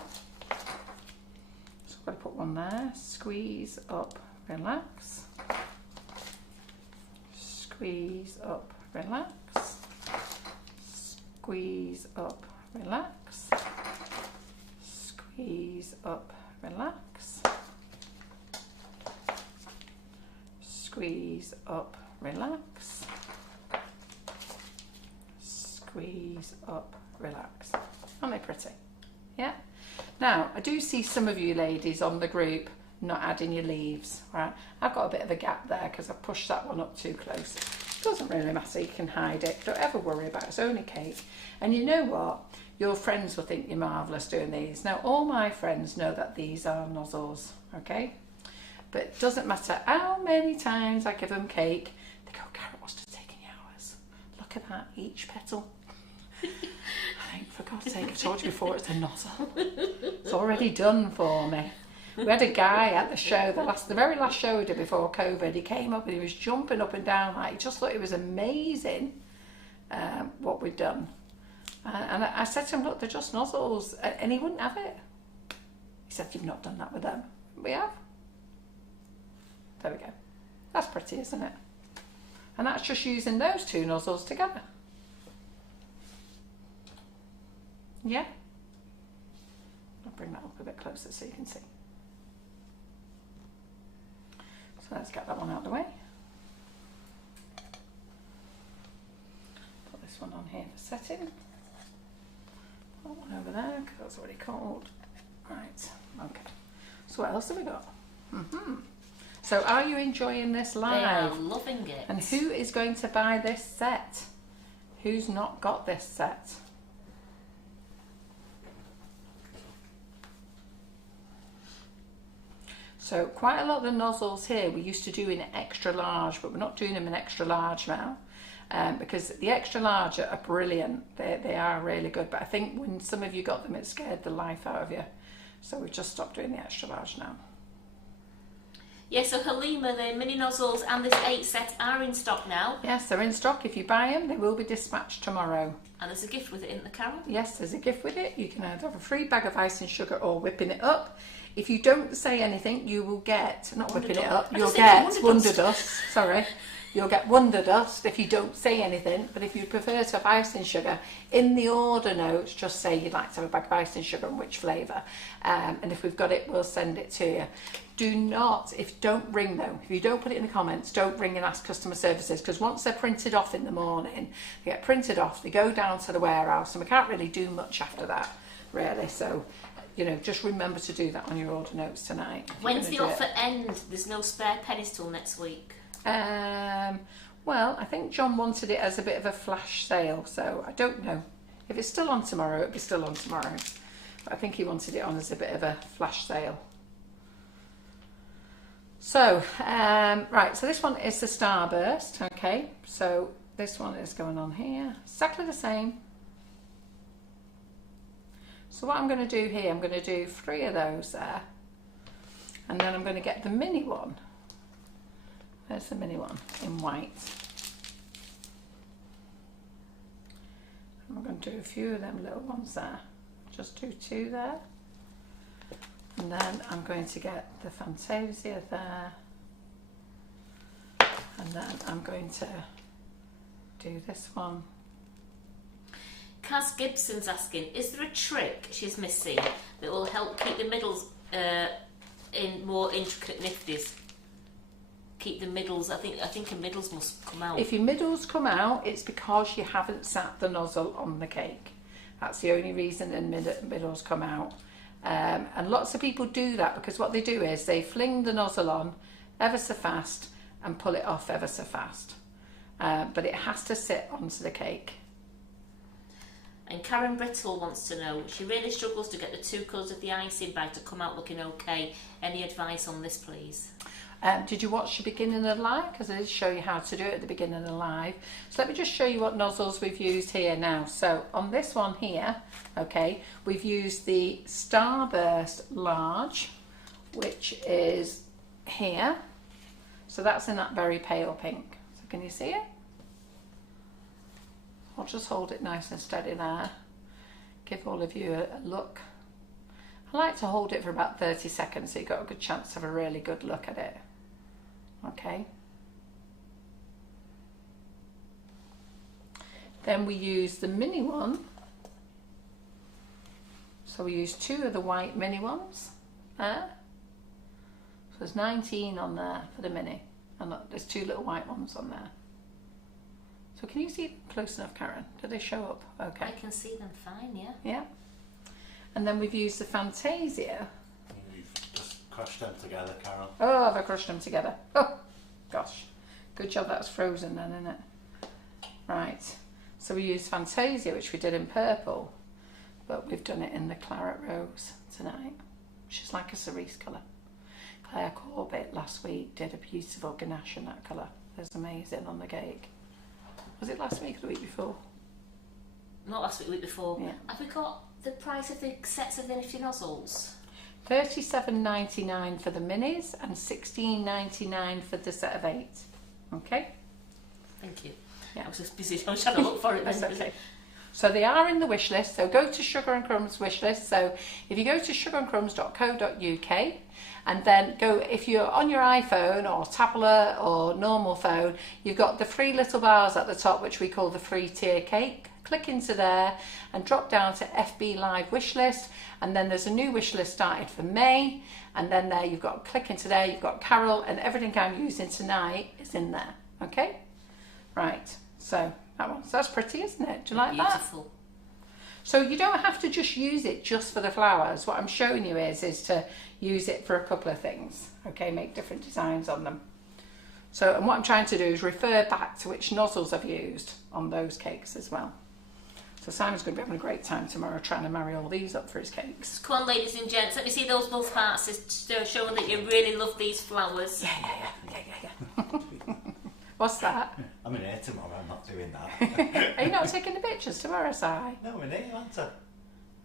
So I've got to put one there. Squeeze up, relax. Squeeze up, relax. Squeeze up, relax. Squeeze up, relax. Squeeze up, relax. Squeeze up, relax. Aren't they pretty? Yeah? Now, I do see some of you ladies on the group not adding your leaves, right? I've got a bit of a gap there because I pushed that one up too close. Doesn't really matter, you can hide it. Don't ever worry about it, it's only cake. And you know what? Your friends will think you're marvellous doing these. Now, all my friends know that these are nozzles, okay? But it doesn't matter how many times I give them cake, they go, Carrot, what's it taking you hours? Look at that, each petal. I think, for God's sake, I've told you before, it's a nozzle. It's already done for me. We had a guy at the show, the very last show we did before COVID, he came up and he was jumping up and down, like, he just thought it was amazing what we'd done. And I said to him, look, they're just nozzles, and he wouldn't have it. He said, you've not done that with them. We have. There we go. That's pretty, isn't it? And that's just using those two nozzles together. Yeah? I'll bring that up a bit closer so you can see. So let's get that one out of the way. Put this one on here for setting. Put one over there because that's already cold. Right, okay. So what else have we got? So are you enjoying this live? They are loving it. And who is going to buy this set? Who's not got this set? So quite a lot of the nozzles here we used to do in extra large, but we're not doing them in extra large now because the extra large are brilliant. They are really good, but I think when some of you got them, it scared the life out of you. So we've just stopped doing the extra large now. Yeah, so Halima, the mini nozzles and this 8 set are in stock now. Yes, they're in stock. If you buy them, they will be dispatched tomorrow. And there's a gift with it, isn't there, Carol? Yes, there's a gift with it. You can either have a free bag of icing sugar or whipping it up. If you don't say anything, you will get, not whipping it up, you'll get Wonder Dust. Sorry. You'll get Wonder Dust if you don't say anything, but if you prefer to have icing sugar, in the order notes, just say you'd like to have a bag of icing sugar and which flavour. And if we've got it, we'll send it to you. Do not, don't ring though. If you don't put it in the comments, don't ring and ask customer services, because once they're printed off in the morning, they get printed off, they go down to the warehouse, and we can't really do much after that, really. So, you know, just remember to do that on your order notes tonight. When's the offer end? There's no spare pennies till next week. Well, I think John wanted it as a bit of a flash sale, so I don't know. If it's still on tomorrow, it'll be still on tomorrow. But I think he wanted it on as a bit of a flash sale. So, right, so this one is the Starburst, okay? So this one is going on here, exactly the same. So what I'm going to do here, I'm going to do 3 of those there. And then I'm going to get the mini one. There's the mini one in white. I'm going to do a few of them little ones there. Just do 2 there. And And then I'm going to get the Fantasia there. And then I'm going to do this one. Kaz Gibson's asking, is there a trick she's missing that will help keep the middles in more intricate nifties? Keep the middles, I think the middles must come out. If your middles come out, it's because you haven't sat the nozzle on the cake. That's the only reason the middles come out. And lots of people do that because what they do is they fling the nozzle on ever so fast and pull it off ever so fast. But it has to sit onto the cake. And Karen Brittle wants to know, she really struggles to get the two colours of the icing bag to come out looking okay. Any advice on this, please? Did you watch the beginning of the live? Because I did show you how to do it at the beginning of the live. So let me just show you what nozzles we've used here now. So on this one here, okay, we've used the Starburst Large, which is here. So that's in that very pale pink. So can you see it? I'll just hold it nice and steady there. Give all of you a look. I like to hold it for about 30 seconds so you've got a good chance to have a really good look at it. Okay. Then we use the mini one. So we use 2 of the white mini ones there. So there's 19 on there for the mini. And look, there's 2 little white ones on there. So can you see them close enough, Karen? Do they show up? Okay. I can see them fine, yeah. Yeah. And then we've used the Fantasia. You've just crushed them together, Carol. Oh, have I crushed them together? Oh, gosh. Good job that's frozen then, isn't it? Right. So we used Fantasia, which we did in purple, but we've done it in the Claret Rose tonight, which is like a cerise colour. Claire Corbett last week did a beautiful ganache in that colour. It was amazing on the cake. Was it last week or the week before? Not last week, the week before. Yeah. Have we got the price of the sets of the Nifty Nozzles? $37.99 for the minis and $16.99 for the set of 8. Okay? Thank you. Yeah. I was just busy trying to look for it. That's okay. So they are in the wish list. So go to Sugar and Crumbs wish list. So if you go to sugarandcrumbs.co.uk and then go, if you're on your iPhone or tablet or normal phone, you've got the 3 little bars at the top, which we call the free tier cake. Click into there and drop down to FB Live wish list, and then there's a new wish list started for May, and then there you've got click into there, you've got Carol, and everything I'm using tonight is in there. Okay, right, so that one, so that's pretty, isn't it? Do you like that? Beautiful. So you don't have to just use it just for the flowers. What I'm showing you is to use it for a couple of things. Okay, make different designs on them. So, and what I'm trying to do is refer back to which nozzles I've used on those cakes as well. So Simon's going to be having a great time tomorrow trying to marry all these up for his cakes. Come on, ladies and gents, let me see those both parts showing that you really love these flowers. Yeah. What's that? I'm in here tomorrow, I'm not doing that. Are you not taking the pictures tomorrow, Si? No, I'm in here, aren't I?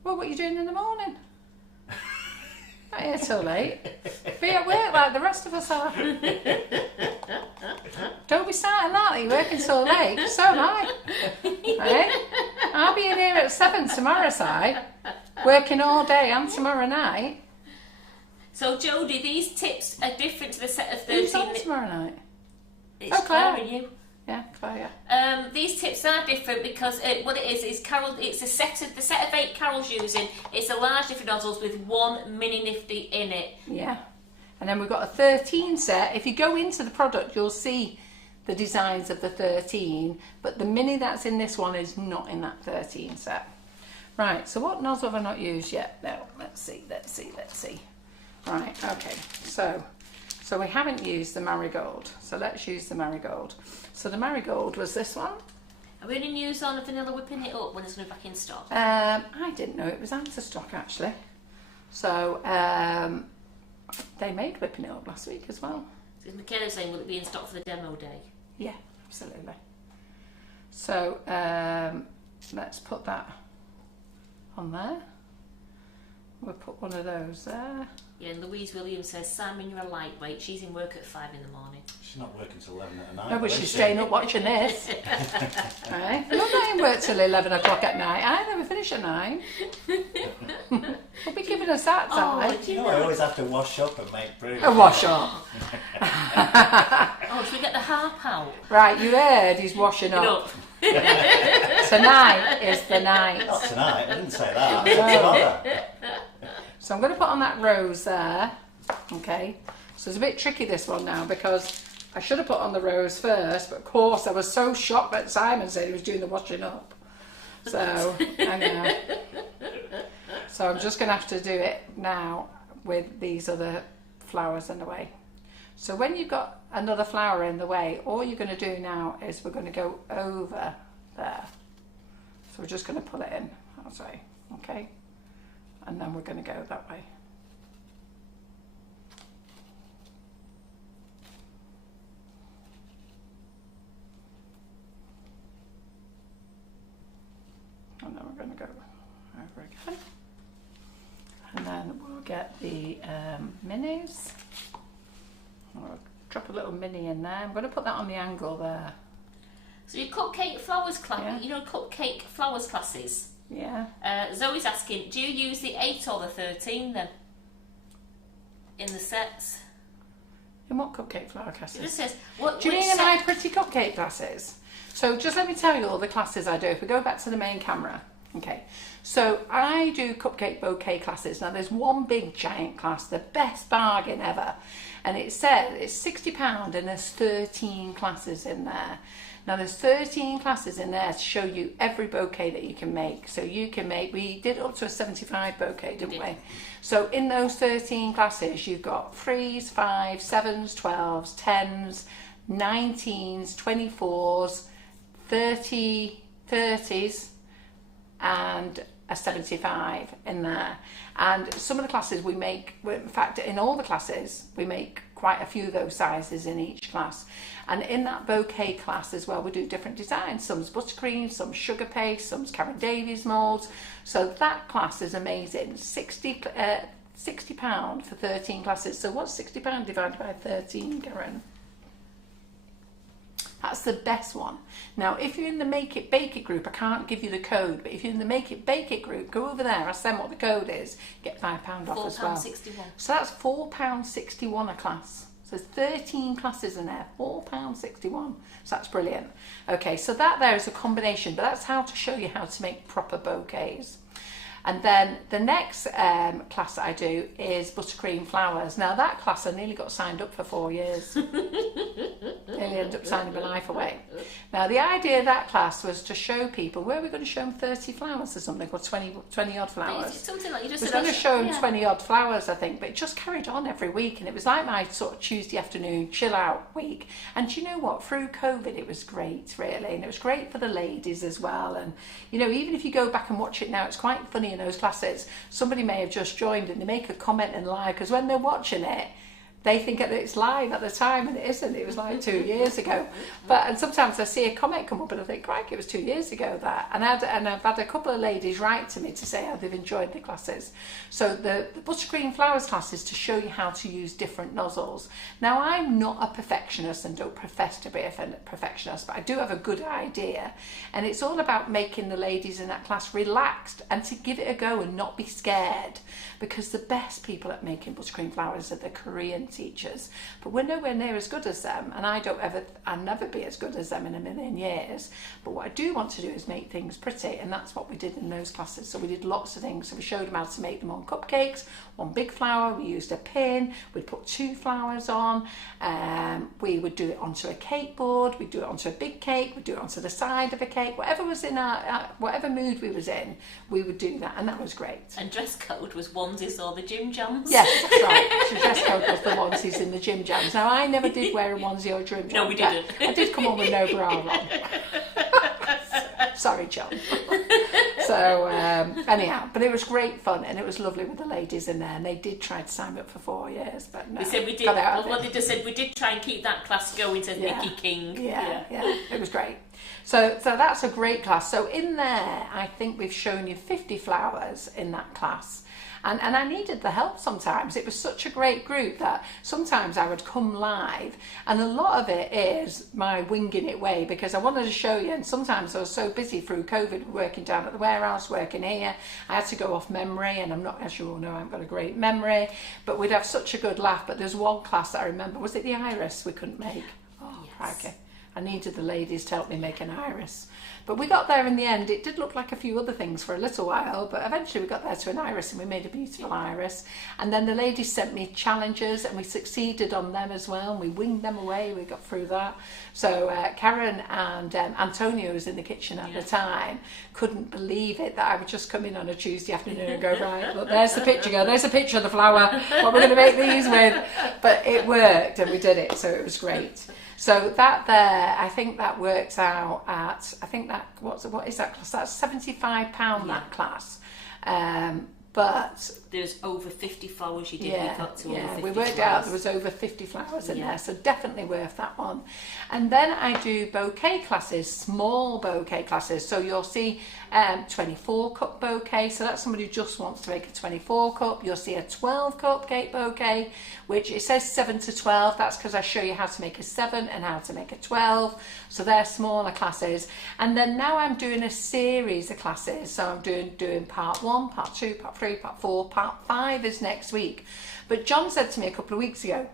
Well, what are you doing in the morning? Not here till late. Be at work like the rest of us are. Don't be starting that you're working so late. So am I. Right? I'll be in here at 7 tomorrow, Si. Working all day and tomorrow night. So, Jodie, these tips are different to the set of 13. Who's on tomorrow night? It's Claire. Claire and you. Yeah, Claire. These tips are different because what it is Carol. It's the set of 8 Carol's using. It's a large Nifty Nozzles with 1 mini Nifty in it. Yeah, and then we've got a 13 set. If you go into the product, you'll see the designs of the 13, but the mini that's in this one is not in that 13 set. Right. So what nozzle have I not used yet? No. Let's see. Right. Okay. So we haven't used the marigold. So let's use the marigold. So the marigold was this one. Are we only news on vanilla whipping it up when it's going to be back in stock? I didn't know it was out of stock actually. So they made whipping it up last week as well. Is Michaela saying will it be in stock for the demo day? Yeah, absolutely. So let's put that on there. we'll put one of those there. Yeah, and Louise Williams says, Simon, you're a lightweight. She's in work at 5 in the morning. She's not working till 11 at night. No, but she's staying up watching this. Right? I'm not in work till 11 o'clock at night. I never finish at 9. We'll be giving us that time. You know, I always have to wash up and make brew. A wash up. Oh, should we get the harp out? Right, you heard he's washing up. Tonight is the night. Not tonight, I didn't say that. Tomorrow. So I'm going to put on that rose there. Okay. So it's a bit tricky this one now because I should have put on the rose first, but of course I was so shocked that Simon said he was doing the washing up. So, I know. So I'm just going to have to do it now with these other flowers in the way. So when you've got another flower in the way, all you're going to do now is we're going to go over there. So we're just going to pull it in, I'll say, okay? And then we're going to go that way. And then we're going to go over again. And then we'll get the minis. I'll drop a little mini in there. I'm going to put that on the angle there. So your cupcake flowers class, Yeah. you know, cupcake flowers classes. Yeah. Zoe's asking, do you use the 8 or the 13 then? In the sets? In what cupcake flower classes? It just says, what, Do you which mean in set? my pretty cupcake classes? So just let me tell you all the classes I do. If we go back to the main camera. Okay. So I do cupcake bouquet classes. Now there's one big giant class, the best bargain ever. And it says it's £60 and there's 13 classes in there. Now there's 13 classes in there to show you every bouquet that you can make. So you can make, we did up to a 75 bouquet, didn't we? So in those 13 classes, you've got 3s, 5s, 7s, 12s, 10s, 19s, 24s, 30s, and a 75 in there. And some of the classes we make, in fact in all the classes, we make quite a few of those sizes in each class. And in that bouquet class as well, we do different designs. Some's buttercream, some's sugar paste, some's Karen Davies moulds. So that class is amazing. £60 for 13 classes. So what's £60 divided by 13, Karen? That's the best one. Now, if you're in the Make It Bake It group, I can't give you the code, but if you're in the Make It Bake It group, go over there, ask them what the code is, get £5 off as well. £4.61. So that's £4.61 a class. So there's 13 classes in there, £4.61. So that's brilliant. Okay, so that there is a combination, but that's how to show you how to make proper bouquets. And then the next class that I do is buttercream flowers. Now that class I nearly got signed up for 4 years. Nearly ended up signing my life away. Now the idea of that class was to show people, where we're going to show them 30 flowers or something, or 20 odd flowers. It's something like you just I was said. going to show them yeah. 20 odd flowers, I think, but it just carried on every week, and it was like my sort of Tuesday afternoon chill out week. And do you know what? Through COVID, it was great, really, and it was great for the ladies as well. And you know, even if you go back and watch it now, it's quite funny in those classes. Somebody may have just joined and they make a comment and lie, because when they're watching it, they think that it's live at the time, and it isn't. It was like 2 years ago. And sometimes I see a comment come up and I think, crikey, it was 2 years ago that. And I've had a couple of ladies write to me to say how they've enjoyed the classes. So the buttercream flowers class is to show you how to use different nozzles. Now, I'm not a perfectionist and don't profess to be a perfectionist, but I do have a good idea. And it's all about making the ladies in that class relaxed and to give it a go and not be scared, because the best people at making buttercream flowers are the Korean teachers, but we're nowhere near as good as them, and I'll never be as good as them in a million years. But what I do want to do is make things pretty, and that's what we did in those classes. So we did lots of things. So we showed them how to make them on cupcakes, one big flower, we used a pin, we'd put 2 flowers on, we would do it onto a cake board, we'd do it onto a big cake, we'd do it onto the side of a cake, whatever was in our whatever mood we was in, we would do that, and that was great. And dress code was onesies or the gym jams. Yes, that's right. So dress code was the onesies in the gym jams. Now, I never did wear a onesie or a gym jam. No, we didn't. I did come on with no bra on. Sorry, John. So, anyhow, but it was great fun, and it was lovely with the ladies in there, and they did try to sign me up for 4 years, but no. We said we did. got out of Well, it. they just said we did try and keep that class going, says Yeah. Mickey King. Yeah, it was great. So that's a great class. So in there, I think we've shown you 50 flowers in that class. And I needed the help sometimes. It was such a great group that sometimes I would come live, and a lot of it is my winging it way, because I wanted to show you, and sometimes I was so busy through COVID, working down at the warehouse, working here, I had to go off memory, and I'm not, as you all know, I've got a great memory, but we'd have such a good laugh. But there's one class that I remember, was it the iris we couldn't make? Oh, Yes. okay. I needed the ladies to help me make an iris. But we got there in the end. It did look like a few other things for a little while, but eventually we got there to an iris, and we made a beautiful iris. And then the ladies sent me challenges, and we succeeded on them as well, and we winged them away. We got through that. So Karen and Antonio, was in the kitchen at the time, couldn't believe it that I would just come in on a Tuesday afternoon and go, right, look, there's the picture, there's a picture of the flower, what we're going to make these with. But it worked, and we did it, so it was great. So that there, I think that works out at, I think that, what is that class? That's £75, that class. But there's over 50 flowers you did. yeah, We got to over yeah, 50 we worked flowers. out there was over 50 flowers in there, so definitely worth that one. And then I do bouquet classes, small bouquet classes. So you'll see 24 cup bouquet, so that's somebody who just wants to make a 24 cup. You'll see a 12 cup cake bouquet, which it says 7 to 12. That's because I show you how to make a 7 and how to make a 12. So they're smaller classes. And then now I'm doing a series of classes. So I'm doing part 1, part 2, part 3, part 4, part 5 is next week. But John said to me a couple of weeks ago,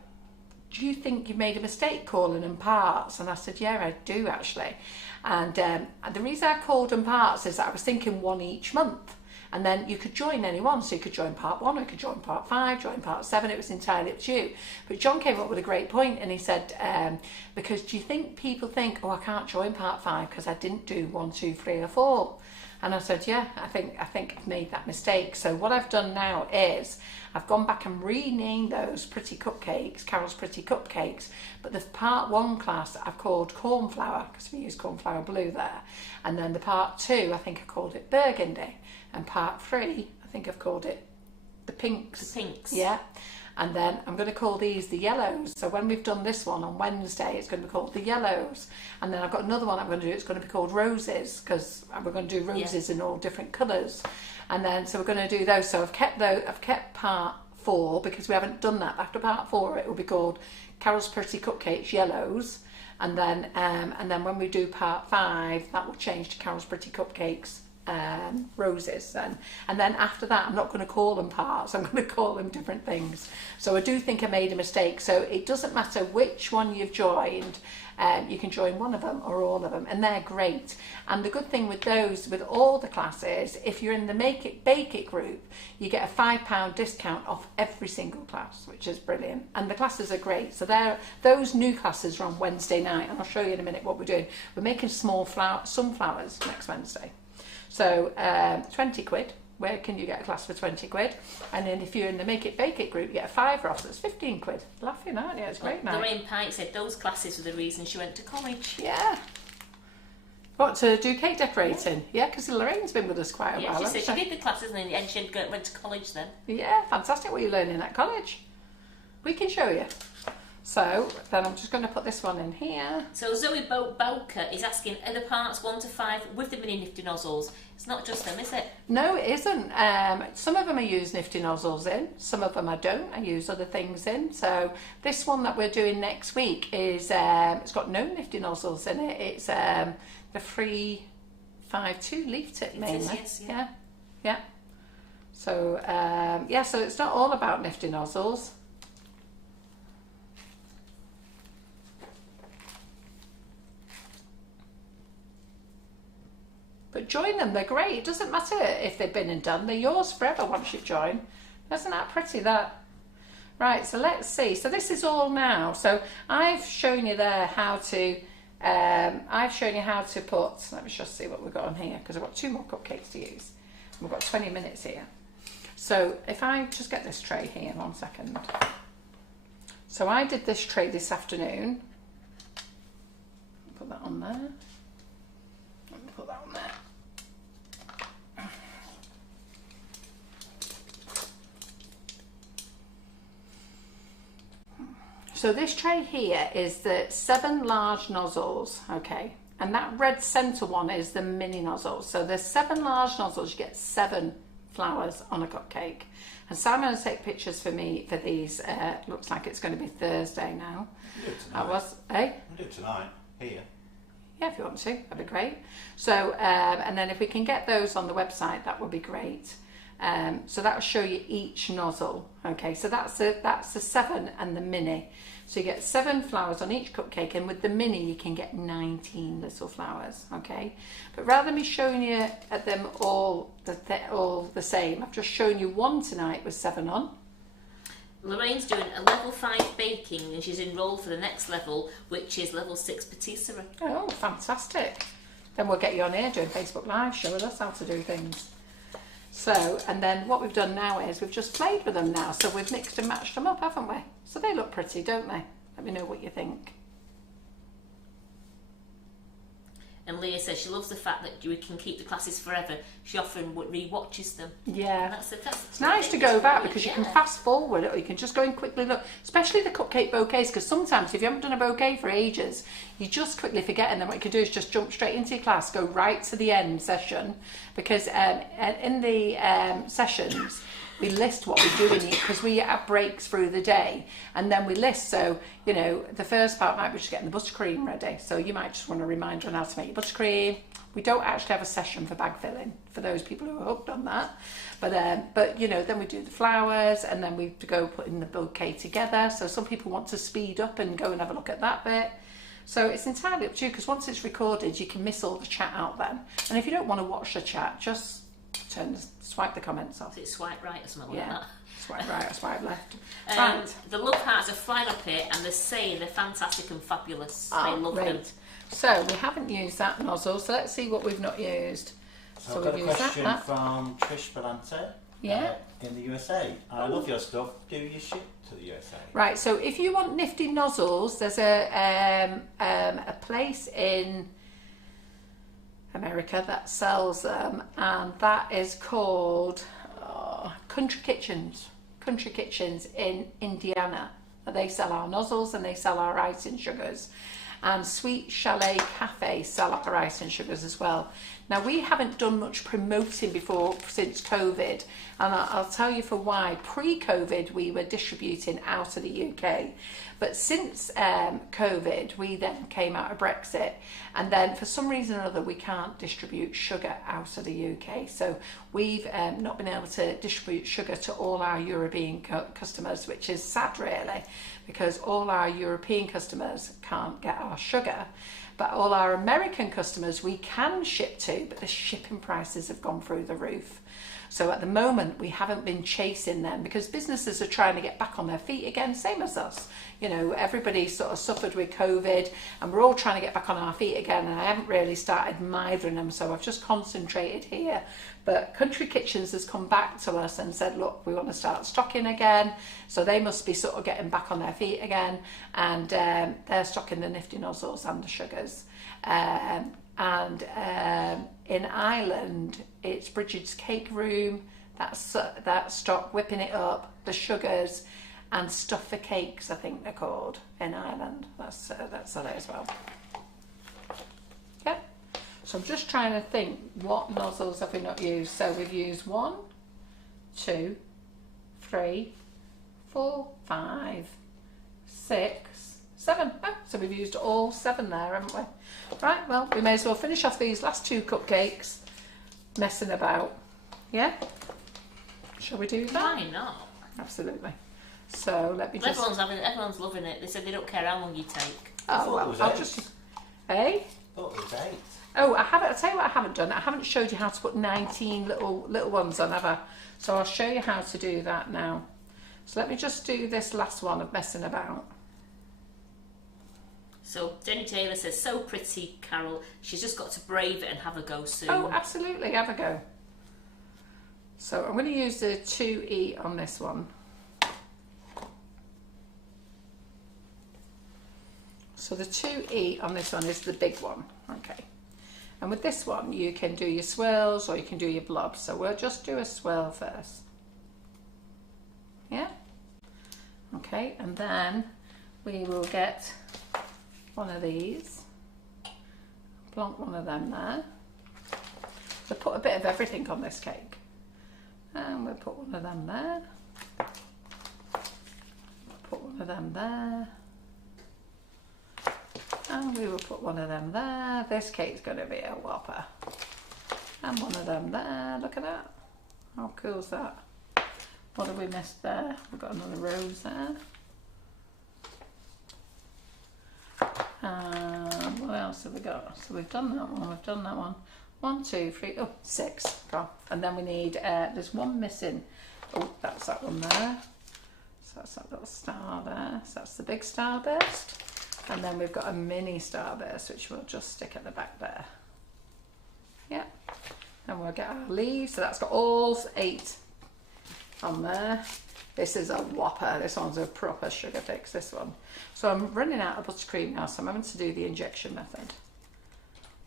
do you think you made a mistake calling them parts? And I said, yeah, I do actually. And the reason I called them parts is that I was thinking one each month. And then you could join any one. So you could join part 1, or you could join part 5, join part 7. It was entirely up to you. But John came up with a great point, and he said, because do you think people think, oh, I can't join part 5 because I didn't do 1, 2, 3 or 4? And I said, yeah, I think I've made that mistake. So what I've done now is I've gone back and renamed those pretty cupcakes, Carol's Pretty Cupcakes. But the part 1 class I've called cornflower, because we use cornflower blue there. And then the part 2, I think I called it burgundy. And part 3, I think I've called it the pinks. The pinks. Yeah. And then I'm going to call these the yellows. So when we've done this one on Wednesday, it's going to be called the yellows. And then I've got another one I'm going to do. It's going to be called roses, because we're going to do roses in all different colours. And then so we're going to do those. So I've kept part 4, because we haven't done that. After part 4, it will be called Carol's Pretty Cupcakes Yellows. And then when we do part 5, that will change to Carol's Pretty Cupcakes roses. And then after that, I'm not going to call them parts, I'm going to call them different things. So I do think I made a mistake. So it doesn't matter which one you've joined, you can join one of them or all of them, and they're great. And the good thing with those, with all the classes, if you're in the Make It Bake It group, you get a £5 discount off every single class, which is brilliant. And the classes are great. So those new classes are on Wednesday night, and I'll show you in a minute what we're doing. We're making sunflowers next Wednesday. So 20 quid, where can you get a class for 20 quid? And then if you're in the Make It Bake It group, you get a £5 off, so it's 15 quid. Laughing, aren't you? It's great now. Lorraine Pike said those classes were the reason she went to college. Yeah. What, to do cake decorating? Yeah, because Lorraine's been with us quite a while. She said she did the classes and then she went to college then. Yeah, fantastic what you're learning at college. We can show you. So then I'm just going to put this one in here. So Zoe Bowker is asking, are the parts 1 to 5 with the mini Nifty Nozzles? It's not just them, is it? No, it isn't. Some of them I use Nifty Nozzles in, some of them I don't. I use other things in. So this one that we're doing next week is, it's got no Nifty Nozzles in it. It's the 352 leaf tip mainly. Yes, yeah. Yeah. So, so it's not all about Nifty Nozzles. But join them, they're great. It doesn't matter if they've been and done, they're yours forever once you've joined. Isn't that pretty, that? Right, so let's see. So this is all now. So I've shown you there how to, put, let me just see what we've got on here, because I've got 2 more cupcakes to use. We've got 20 minutes here. So if I just get this tray here, 1 second. So I did this tray this afternoon. Put that on there. Let me put that on there. So this tray here is the 7 large nozzles, okay, And that red centre one is the mini nozzle. So there's 7 large nozzles, you get 7 flowers on a cupcake. And Simon going to take pictures for me for these. Looks like it's going to be Thursday now. We'll do it tonight. We'll do it tonight, here. Yeah, if you want to, that'd be great. So, and then if we can get those on the website, that would be great. So that will show you each nozzle. Okay, so that's the 7 and the mini. So you get 7 flowers on each cupcake, and with the mini you can get 19 little flowers. Okay, but rather than me showing you them all the same, I've just shown you one tonight with 7 on. Lorraine's doing a level 5 baking, and she's enrolled for the next level, which is level 6 patisserie. Oh, fantastic! Then we'll get you on here doing Facebook Live, showing us how to do things. So, and then what we've done now is we've just played with them now. So we've mixed and matched them up, haven't we? So they look pretty, don't they? Let me know what you think. And Leah says she loves the fact that we can keep the classes forever. She often re-watches them. Yeah. That's it's nice to go back because you can fast forward or you can just go and quickly look, especially the cupcake bouquets, because sometimes if you haven't done a bouquet for ages, you just quickly forget, and then what you can do is just jump straight into your class, go right to the end session, because in the sessions, we list what we're doing because we have breaks through the day, and then we list. So, you know, the first part might be just getting the buttercream ready. So you might just want a reminder on how to make your buttercream. We don't actually have a session for bag filling for those people who are hooked on that. But you know, then we do the flowers, and then we go putting the bouquet together. So some people want to speed up and go and have a look at that bit. So it's entirely up to you, because once it's recorded, you can miss all the chat out then. And if you don't want to watch the chat, just swipe the comments off. Is it swipe right or something like that? Swipe right or swipe left. Right. The love hearts are flying up here, and they're saying they're fantastic and fabulous. They love them. So we haven't used that nozzle, so let's see what we've not used. So I've got a question from Trish Palante. Yeah. In the USA. I love your stuff. Do you ship to the USA? Right. So if you want Nifty Nozzles, there's a place in America that sells them, and that is called Country Kitchens in Indiana. They sell our nozzles and they sell our icing sugars, and Sweet Chalet Cafe sell our icing sugars as well. Now, we haven't done much promoting since COVID, and I'll tell you for why. Pre-COVID we were distributing out of the UK, but since COVID we then came out of Brexit, and then for some reason or other we can't distribute sugar out of the UK. So we've not been able to distribute sugar to all our European customers, which is sad really, because all our European customers can't get our sugar. But all our American customers we can ship to, but the shipping prices have gone through the roof. So at the moment we haven't been chasing them, because businesses are trying to get back on their feet again, same as us. You know, everybody sort of suffered with COVID, and we're all trying to get back on our feet again, and I haven't really started mithering them, so I've just concentrated here. But Country Kitchens has come back to us and said, look, we want to start stocking again. So they must be sort of getting back on their feet again, and they're stocking the Nifty Nozzles and the sugars. In Ireland, it's Bridget's Cake Room, that stock, whipping it up, the sugars, and Stuff for Cakes, I think they're called, in Ireland. That's it as well. Yeah. So I'm just trying to think, what nozzles have we not used? So we've used 1, 2, 3, 4, 5, 6, 7. Oh, so we've used all 7 there, haven't we? Right, well, we may as well finish off these last 2 cupcakes messing about. Yeah? Shall we do that? Why not? Absolutely. So let me just... Everyone's loving it. They said they don't care how long you take. Oh, well, I'll just... Eh? I thought it was 8. Oh, I'll tell you what I haven't done. I haven't showed you how to put 19 little ones on, have I? So I'll show you how to do that now. So let me just do this last one of messing about. So Jenny Taylor says, so pretty, Carol. She's just got to brave it and have a go soon. Oh, absolutely, have a go. So I'm going to use the 2E on this one. So the 2E on this one is the big one, okay. And with this one, you can do your swirls or you can do your blobs. So we'll just do a swirl first. Yeah? Okay, and then we will get one of these, plonk one of them there. So put a bit of everything on this cake. And we'll put one of them there. Put one of them there. And we will put one of them there. This cake's going to be a whopper. And one of them there. Look at that. How cool is that? What have we missed there? We've got another rose there. What else have we got? So we've done that one. We've done that one. 1, 2, 3, oh, 6. Go. And then we need, there's one missing. Oh, that's that one there. So that's that little star there. So that's the big starburst. And then we've got a mini starburst, which we'll just stick at the back there. Yeah. And we'll get our leaves. So that's got all 8 on there. This is a whopper. This one's a proper sugar fix, this one. So I'm running out of buttercream now, so I'm having to do the injection method.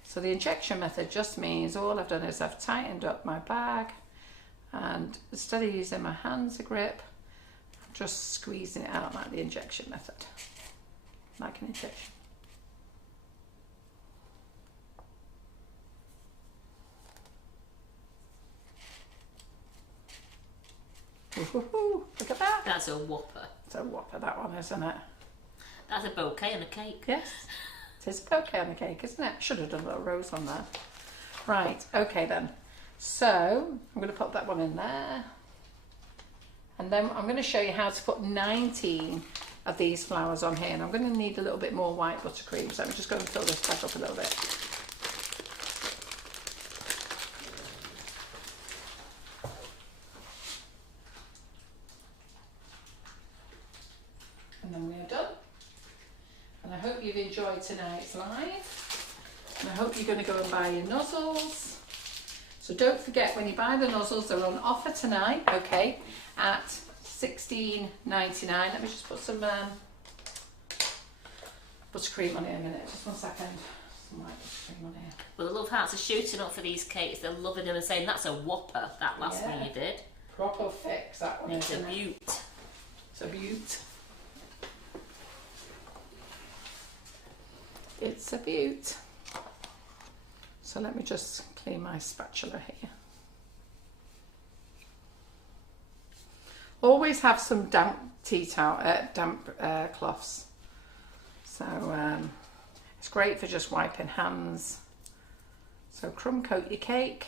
So the injection method just means all I've done is I've tightened up my bag, and instead of using my hands to grip, I'm just squeezing it out like the injection method. Like an injection. Ooh, look at that. That's a whopper. It's a whopper, that one, isn't it? That's a bouquet on a cake. Yes. It is a bouquet on the cake, isn't it? Should have done a little rose on there. Right, okay then. So, I'm going to put that one in there. And then I'm going to show you how to put 19 of these flowers on here. And I'm going to need a little bit more white buttercream. So I'm just going to fill this back up a little bit. And then we are done. And I hope you've enjoyed tonight's live. And I hope you're going to go and buy your nozzles. So don't forget, when you buy the nozzles, they're on offer tonight, okay, at $16.99. Let me just put some buttercream on here a minute. Just 1 second. Some white buttercream on here. Well, the love hearts are shooting up for these cakes. They're loving them and saying, that's a whopper, that last one you did. Proper fix, that one. It's a beaut. It's a beaut. It's a beaut. So let me just clean my spatula here. Always have some damp tea towel, cloths. So it's great for just wiping hands. So crumb coat your cake.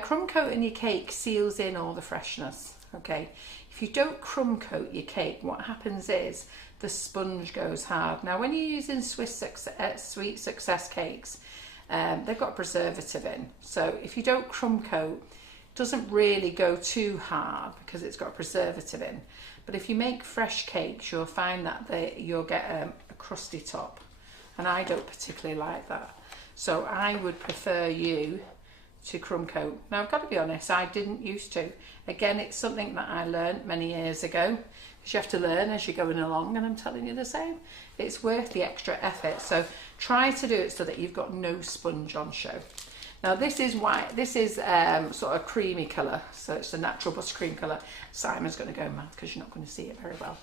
Crumb coating your cake seals in all the freshness. Okay. If you don't crumb coat your cake, what happens is the sponge goes hard. Now, when you're using sweet success cakes, they've got preservative in. So if you don't crumb coat, it doesn't really go too hard because it's got preservative in. But if you make fresh cakes, you'll find that you'll get a crusty top. And I don't particularly like that. So I would prefer you to crumb coat. Now, I've got to be honest, I didn't used to. Again, it's something that I learned many years ago. Because you have to learn as you're going along, and I'm telling you the same. It's worth the extra effort. So try to do it so that you've got no sponge on show. Now this is white. This is sort of creamy colour. So it's a natural buttercream colour. Simon's going to go mad because you're not going to see it very well.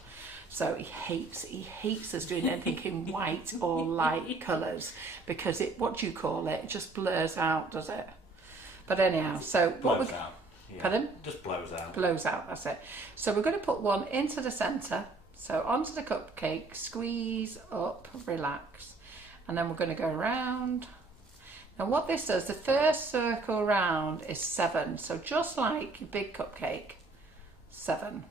So he hates us doing anything in white or light colours because what do you call it? It just blurs out, does it? But anyhow, so blows out. Yeah. Pardon? Just blows out. Blows out, that's it. So we're going to put one into the centre. So onto the cupcake, squeeze up, relax. And then we're going to go around. Now what this does, the first circle round is 7. So just like your big cupcake, 7.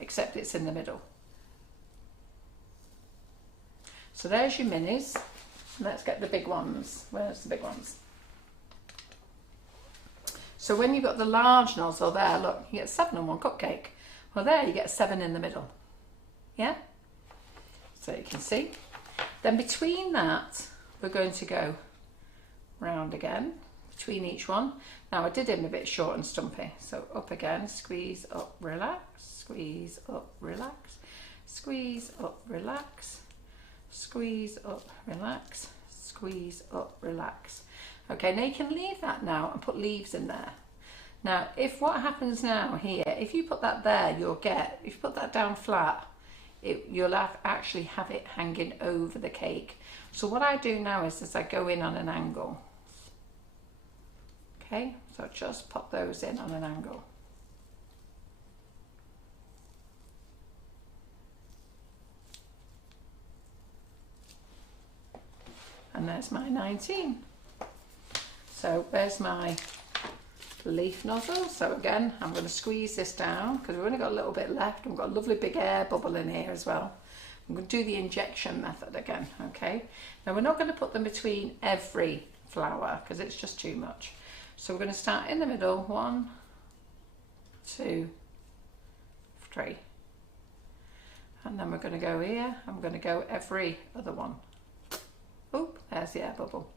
Except it's in the middle. So there's your minis. Let's get the big ones. Where's the big ones? So when you've got the large nozzle there, look, you get 7 on one cupcake. Well, there you get 7 in the middle. Yeah? So you can see. Then between that, we're going to go round again, between each one. Now, I did him a bit short and stumpy. So up again, squeeze up, relax, squeeze up, relax, squeeze up, relax, squeeze up, relax, squeeze up, relax. Okay, now you can leave that now and put leaves in there. Now, what happens now here, if you put that there, if you put that down flat, you'll actually have it hanging over the cake. So what I do now is I go in on an angle. Okay, so just pop those in on an angle. And there's my 19. So there's my leaf nozzle. So again, I'm going to squeeze this down because we've only got a little bit left. We've got a lovely big air bubble in here as well. I'm going to do the injection method again, okay? Now we're not going to put them between every flower because it's just too much. So we're going to start in the middle, 1, 2, 3. And then we're going to go here, I'm going to go every other one. Oop, there's the air bubble.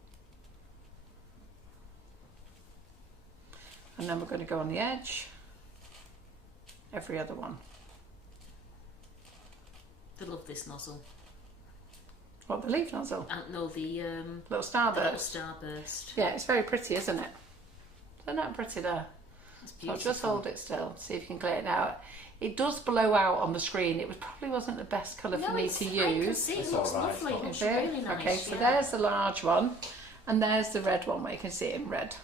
And then we're going to go on the edge, every other one. I love this nozzle. What, the leaf nozzle? No, the little starburst. little starburst. Yeah, it's very pretty, isn't it? Isn't that pretty there? It's So beautiful. just hold it still, see if you can clear it out. It does blow out on the screen. It probably wasn't the best colour for me to I can use. see It's it looks all right, lovely. it's It looks really nice. Okay, so yeah. there's the large one, and there's the red one where you can see it in red.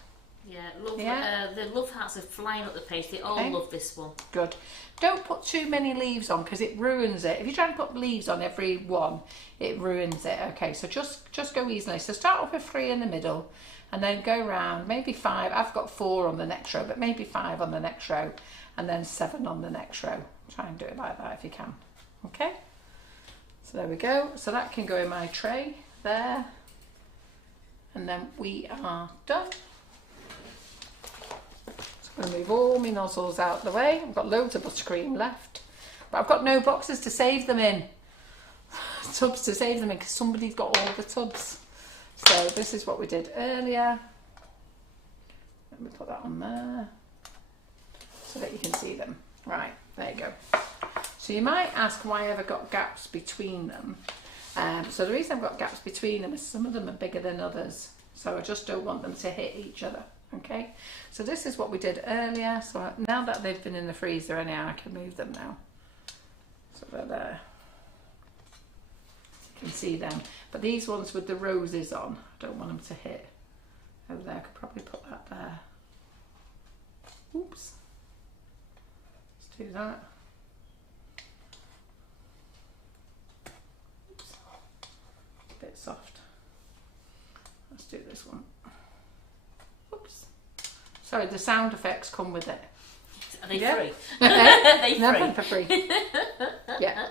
Yeah, love, Yeah. the love hearts are flying up the page. They all Okay. love this one. Good. Don't put too many leaves on because it ruins it. If you try and put leaves on every one, it ruins it. Okay, so just go easily. So start off with 3 in the middle, and then go round, maybe 5. I've got 4 on the next row, but maybe 5 on the next row, and then 7 on the next row. Try and do it like that if you can. Okay, so there we go. So that can go in my tray there, and then we are done. So I'm going to move all my nozzles out the way. I've got loads of buttercream left, but I've got no boxes to save them in. Tubs to save them in because somebody's got all the tubs. So this is what we did earlier. Let me put that on there so that you can see them. Right, there you go. So you might ask why I've got gaps between them. So the reason I've got gaps between them is some of them are bigger than others. So I just don't want them to hit each other. Okay, so this is what we did earlier. So now that they've been in the freezer anyhow, I can move them now. So they're there. You can see them. But these ones with the roses on, I don't want them to hit over there. I could probably put that there. Oops. Let's do that. Oops. A bit soft. Let's do this one. Oops. Sorry, the sound effects come with it. Are they Yeah. free? They Nothing free. for free. Yeah.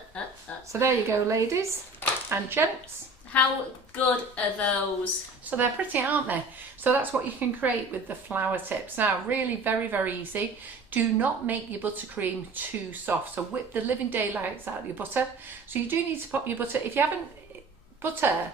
So there you go, ladies and gents. How good are those? So they're pretty, aren't they? So that's what you can create with the flower tips. Now, really very, very easy. Do not make your buttercream too soft. So whip the living daylights out of your butter. So you do need to pop your butter. If you haven't, butter,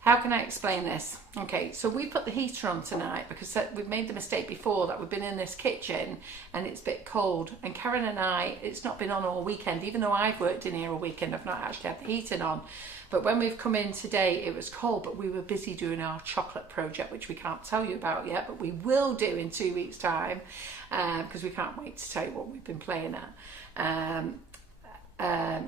how can I explain this? Okay, so we put the heater on tonight because we've made the mistake before that we've been in this kitchen and it's a bit cold. And Karen and I, it's not been on all weekend. Even though I've worked in here all weekend, I've not actually had the heating on. But when we've come in today, it was cold, but we were busy doing our chocolate project, which we can't tell you about yet, but we will do in 2 weeks' time because we can't wait to tell you what we've been playing at.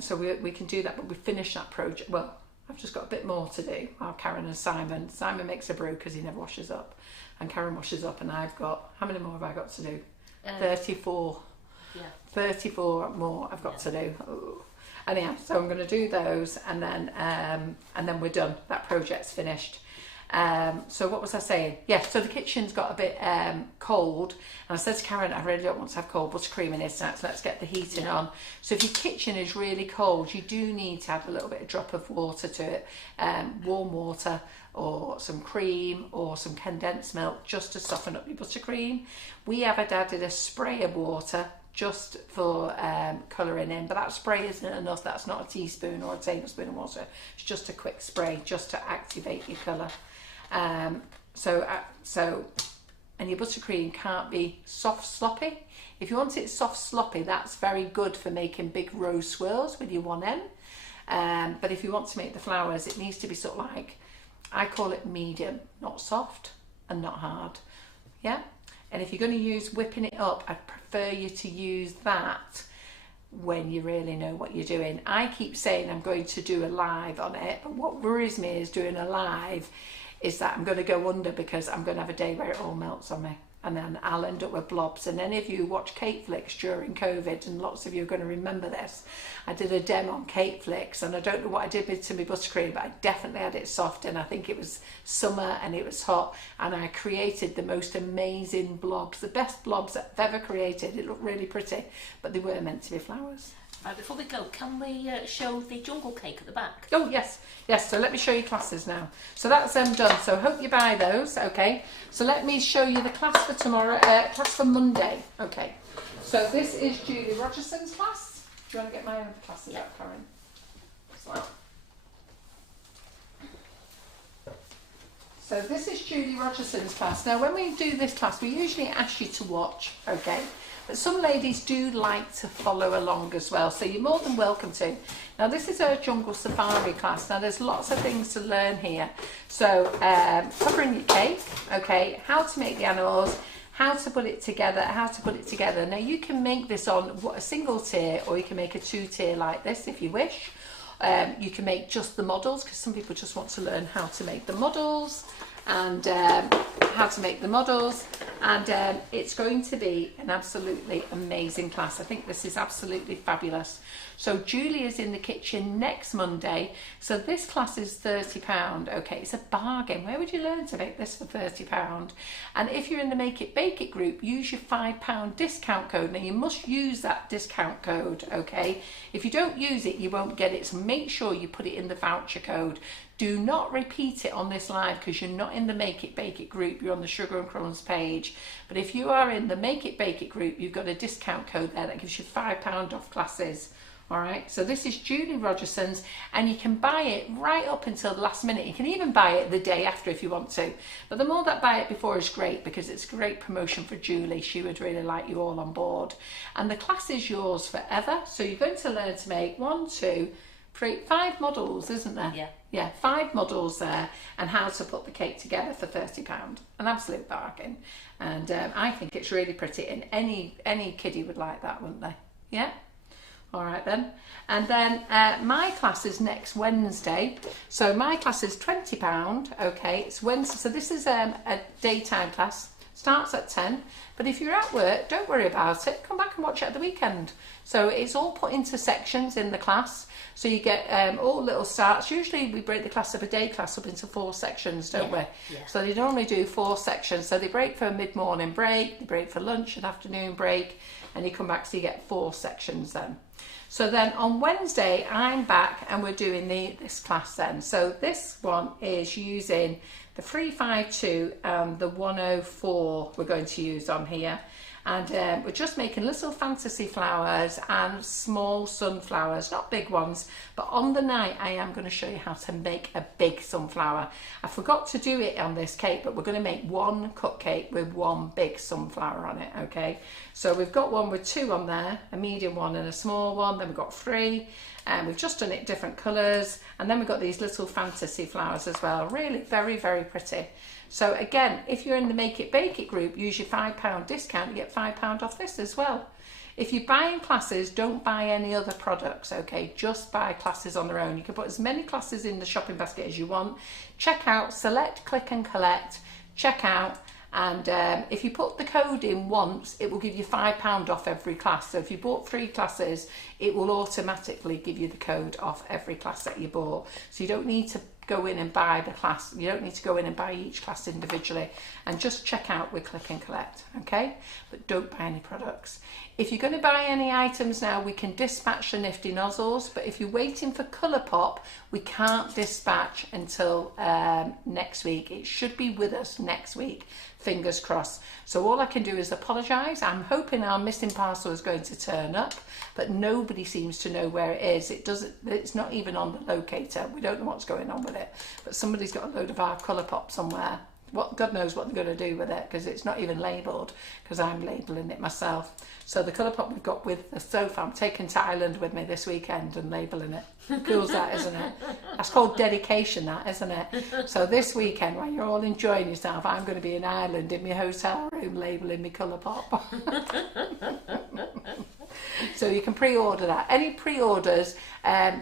So we can do that, but we finished that project. Well, I've just got a bit more to do while Karen and Simon makes a brew because he never washes up, and Karen washes up, and I've got, how many more have I got to do? 34. Yeah. 34 more I've got to do. Ooh. Anyhow, so I'm going to do those, and then we're done. That project's finished. So what was I saying? Yeah, so the kitchen's got a bit cold, and I said to Karen, I really don't want to have cold buttercream in here tonight, so let's get the heating on. So if your kitchen is really cold, you do need to add a little bit of drop of water to it, warm water or some cream or some condensed milk just to soften up your buttercream. We have added a spray of water just for colouring in, but that spray isn't enough. That's not a teaspoon or a tablespoon of water. It's just a quick spray just to activate your colour. And your buttercream can't be soft sloppy. If you want it soft sloppy, that's very good for making big rose swirls with your one end. But if you want to make the flowers, it needs to be sort of like, I call it medium, not soft and not hard. Yeah. And if you're going to use whipping it up, I'd prefer you to use that when you really know what you're doing. I keep saying I'm going to do a live on it, but what worries me is doing a live is that I'm going to go under because I'm going to have a day where it all melts on me. And then I'll end up with blobs. And any of you watch Cake Flicks during COVID, and lots of you are going to remember this, I did a demo on Cake Flicks, and I don't know what I did to my buttercream, but I definitely had it soft, and I think it was summer and it was hot, and I created the most amazing blobs, the best blobs I've ever created. It looked really pretty, but they were meant to be flowers. Right, before we go, can we show the jungle cake at the back? Oh yes, yes, so let me show you classes now. So that's done, so hope you buy those, okay. So let me show you the class for tomorrow, class for Monday, okay. So this is Julie Rogerson's class. Do you want to get my own classes out, Karen? So this is Julie Rogerson's class. Now when we do this class, we usually ask you to watch, okay? But some ladies do like to follow along as well, so you're more than welcome to. Now this is our jungle safari class. Now there's lots of things to learn here. So covering your cake, okay, how to make the animals, how to put it together, Now you can make this on a single tier, or you can make a 2-tier like this if you wish. You can make just the models, because some people just want to learn how to make the models, and it's going to be an absolutely amazing class. I think this is absolutely fabulous. So Julie is in the kitchen next Monday. So this class is £30. Okay, it's a bargain. Where would you learn to make this for £30? And if you're in the Make It Bake It group, use your £5 discount code. Now you must use that discount code, okay? If you don't use it, you won't get it. So make sure you put it in the voucher code. Do not repeat it on this live because you're not in the Make It Bake It group, you're on the Sugar and Crumbs page. But if you are in the Make It Bake It group, you've got a discount code there that gives you £5 off classes. All right, so this is Julie Rogerson's, and you can buy it right up until the last minute. You can even buy it the day after if you want to. But the more that buy it before is great, because it's great promotion for Julie. She would really like you all on board. And the class is yours forever. So you're going to learn to make 5 models, isn't there? Yeah. Yeah, 5 models there, and how to put the cake together for £30. An absolute bargain. And I think it's really pretty, and any kiddie would like that, wouldn't they? Yeah? All right then. And then my class is next Wednesday. So my class is £20, okay? It's Wednesday. So this is a daytime class. Starts at 10. But if you're at work, don't worry about it. Come back and watch it at the weekend. So it's all put into sections in the class. So you get all little starts. Usually we break the class of a day class up into 4 sections, don't we? Yeah. So they normally do 4 sections. So they break for a mid-morning break, they break for lunch, an afternoon break, and you come back, so you get 4 sections then. So then on Wednesday, I'm back and we're doing this class then. So this one is using the 352 and the 104 we're going to use on here. And we're just making little fantasy flowers and small sunflowers, not big ones. But on the night, I am going to show you how to make a big sunflower. I forgot to do it on this cake, but we're going to make 1 cupcake with 1 big sunflower on it, okay? So we've got one with 2 on there, a medium one and a small one. Then we've got 3. And we've just done it different colours. And then we've got these little fantasy flowers as well. Really very, very pretty. So again, if you're in the Make It Bake It group, use your £5 discount, you get £5 off this as well. If you're buying classes, don't buy any other products, okay? Just buy classes on their own. You can put as many classes in the shopping basket as you want. Check out, select, click and collect, check out. And if you put the code in once, it will give you £5 off every class. So if you bought 3 classes, it will automatically give you the code off every class that you bought. So you don't need to go in and buy the class. You don't need to go in and buy each class individually, and just check out with click and collect, okay? But don't buy any products. If you're going to buy any items now, we can dispatch the Nifty Nozzles, but if you're waiting for Colour Pop, we can't dispatch until next week. It should be with us next week, fingers crossed. So all I can do is apologise. I'm hoping our missing parcel is going to turn up, but nobody seems to know where it is. It's not even on the locator. We don't know what's going on with it, but somebody's got a load of our Colour Pop somewhere. God knows what they're going to do with it, because it's not even labelled, because I'm labelling it myself. So the Colour Pop we've got with the sofa, I'm taking to Ireland with me this weekend and labelling it. Cool's that, isn't it? That's called dedication, that, isn't it? So this weekend, while you're all enjoying yourself, I'm going to be in Ireland in my hotel room labelling my Colour Pop. So you can pre-order that. Any pre-orders,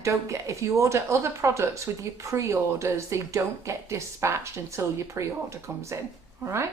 don't get, if you order other products with your pre-orders, they don't get dispatched until your pre-order comes in. All right?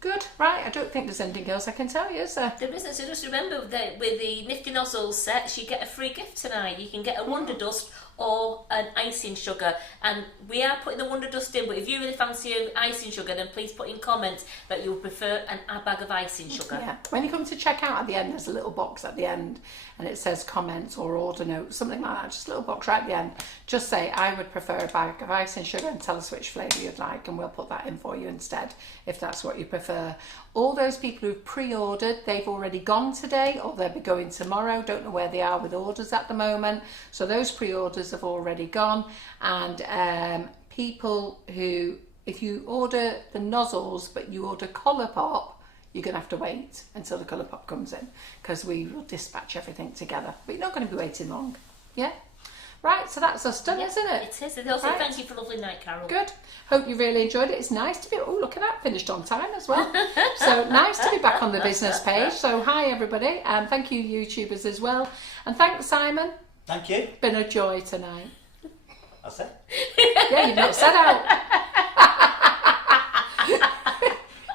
Good. Right, I don't think there's anything else I can tell you, is there? There isn't, so just remember that with the Nifty Nozzles set, you get a free gift tonight. You can get a Wonder Dust or an icing sugar, and we are putting the Wonder Dust in, but if you really fancy an icing sugar, then please put in comments that you'll prefer a bag of icing sugar. Yeah. When you come to check out at the end, there's a little box at the end and it says comments or order notes, something like that, just a little box right at the end. Just say, I would prefer a bag of icing sugar, and tell us which flavour you'd like, and we'll put that in for you instead, if that's what you prefer. All those people who've pre-ordered, they've already gone today, or they'll be going tomorrow. Don't know where they are with orders at the moment. So those pre-orders have already gone. And people who, if you order the nozzles, but you order Colour Pop, you're going to have to wait until the Colour Pop comes in, because we will dispatch everything together. But you're not going to be waiting long. Yeah? Right, so that's us done, isn't it? It is. And also, right. Thank you for a lovely night, Carol. Good. Hope you really enjoyed it. It's nice to be... Oh, look at that. Finished on time as well. So nice to be back on the business page. So hi, everybody. And thank you, YouTubers, as well. And thanks, Simon. Thank you. Been a joy tonight. That's it. Yeah, you've not said out.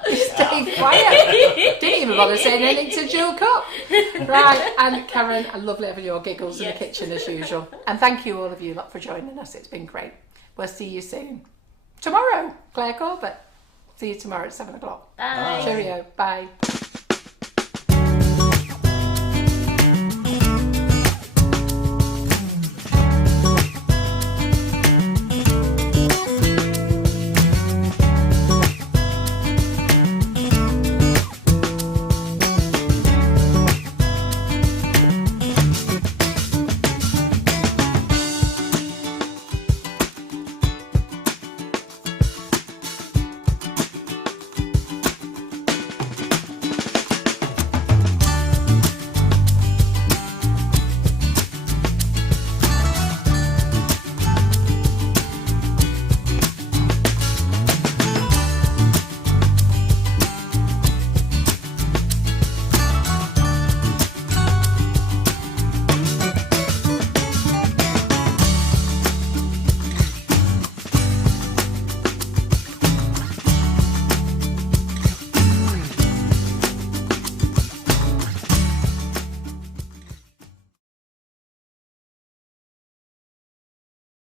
You stayed quiet. Didn't even bother saying anything to Jewel Cup. Right, and Karen, I lovely having your giggles in the kitchen as usual. And thank you all of you lot for joining us. It's been great. We'll see you soon. Tomorrow, Claire Corbett. See you tomorrow at 7 o'clock. Bye. Cheerio. Bye.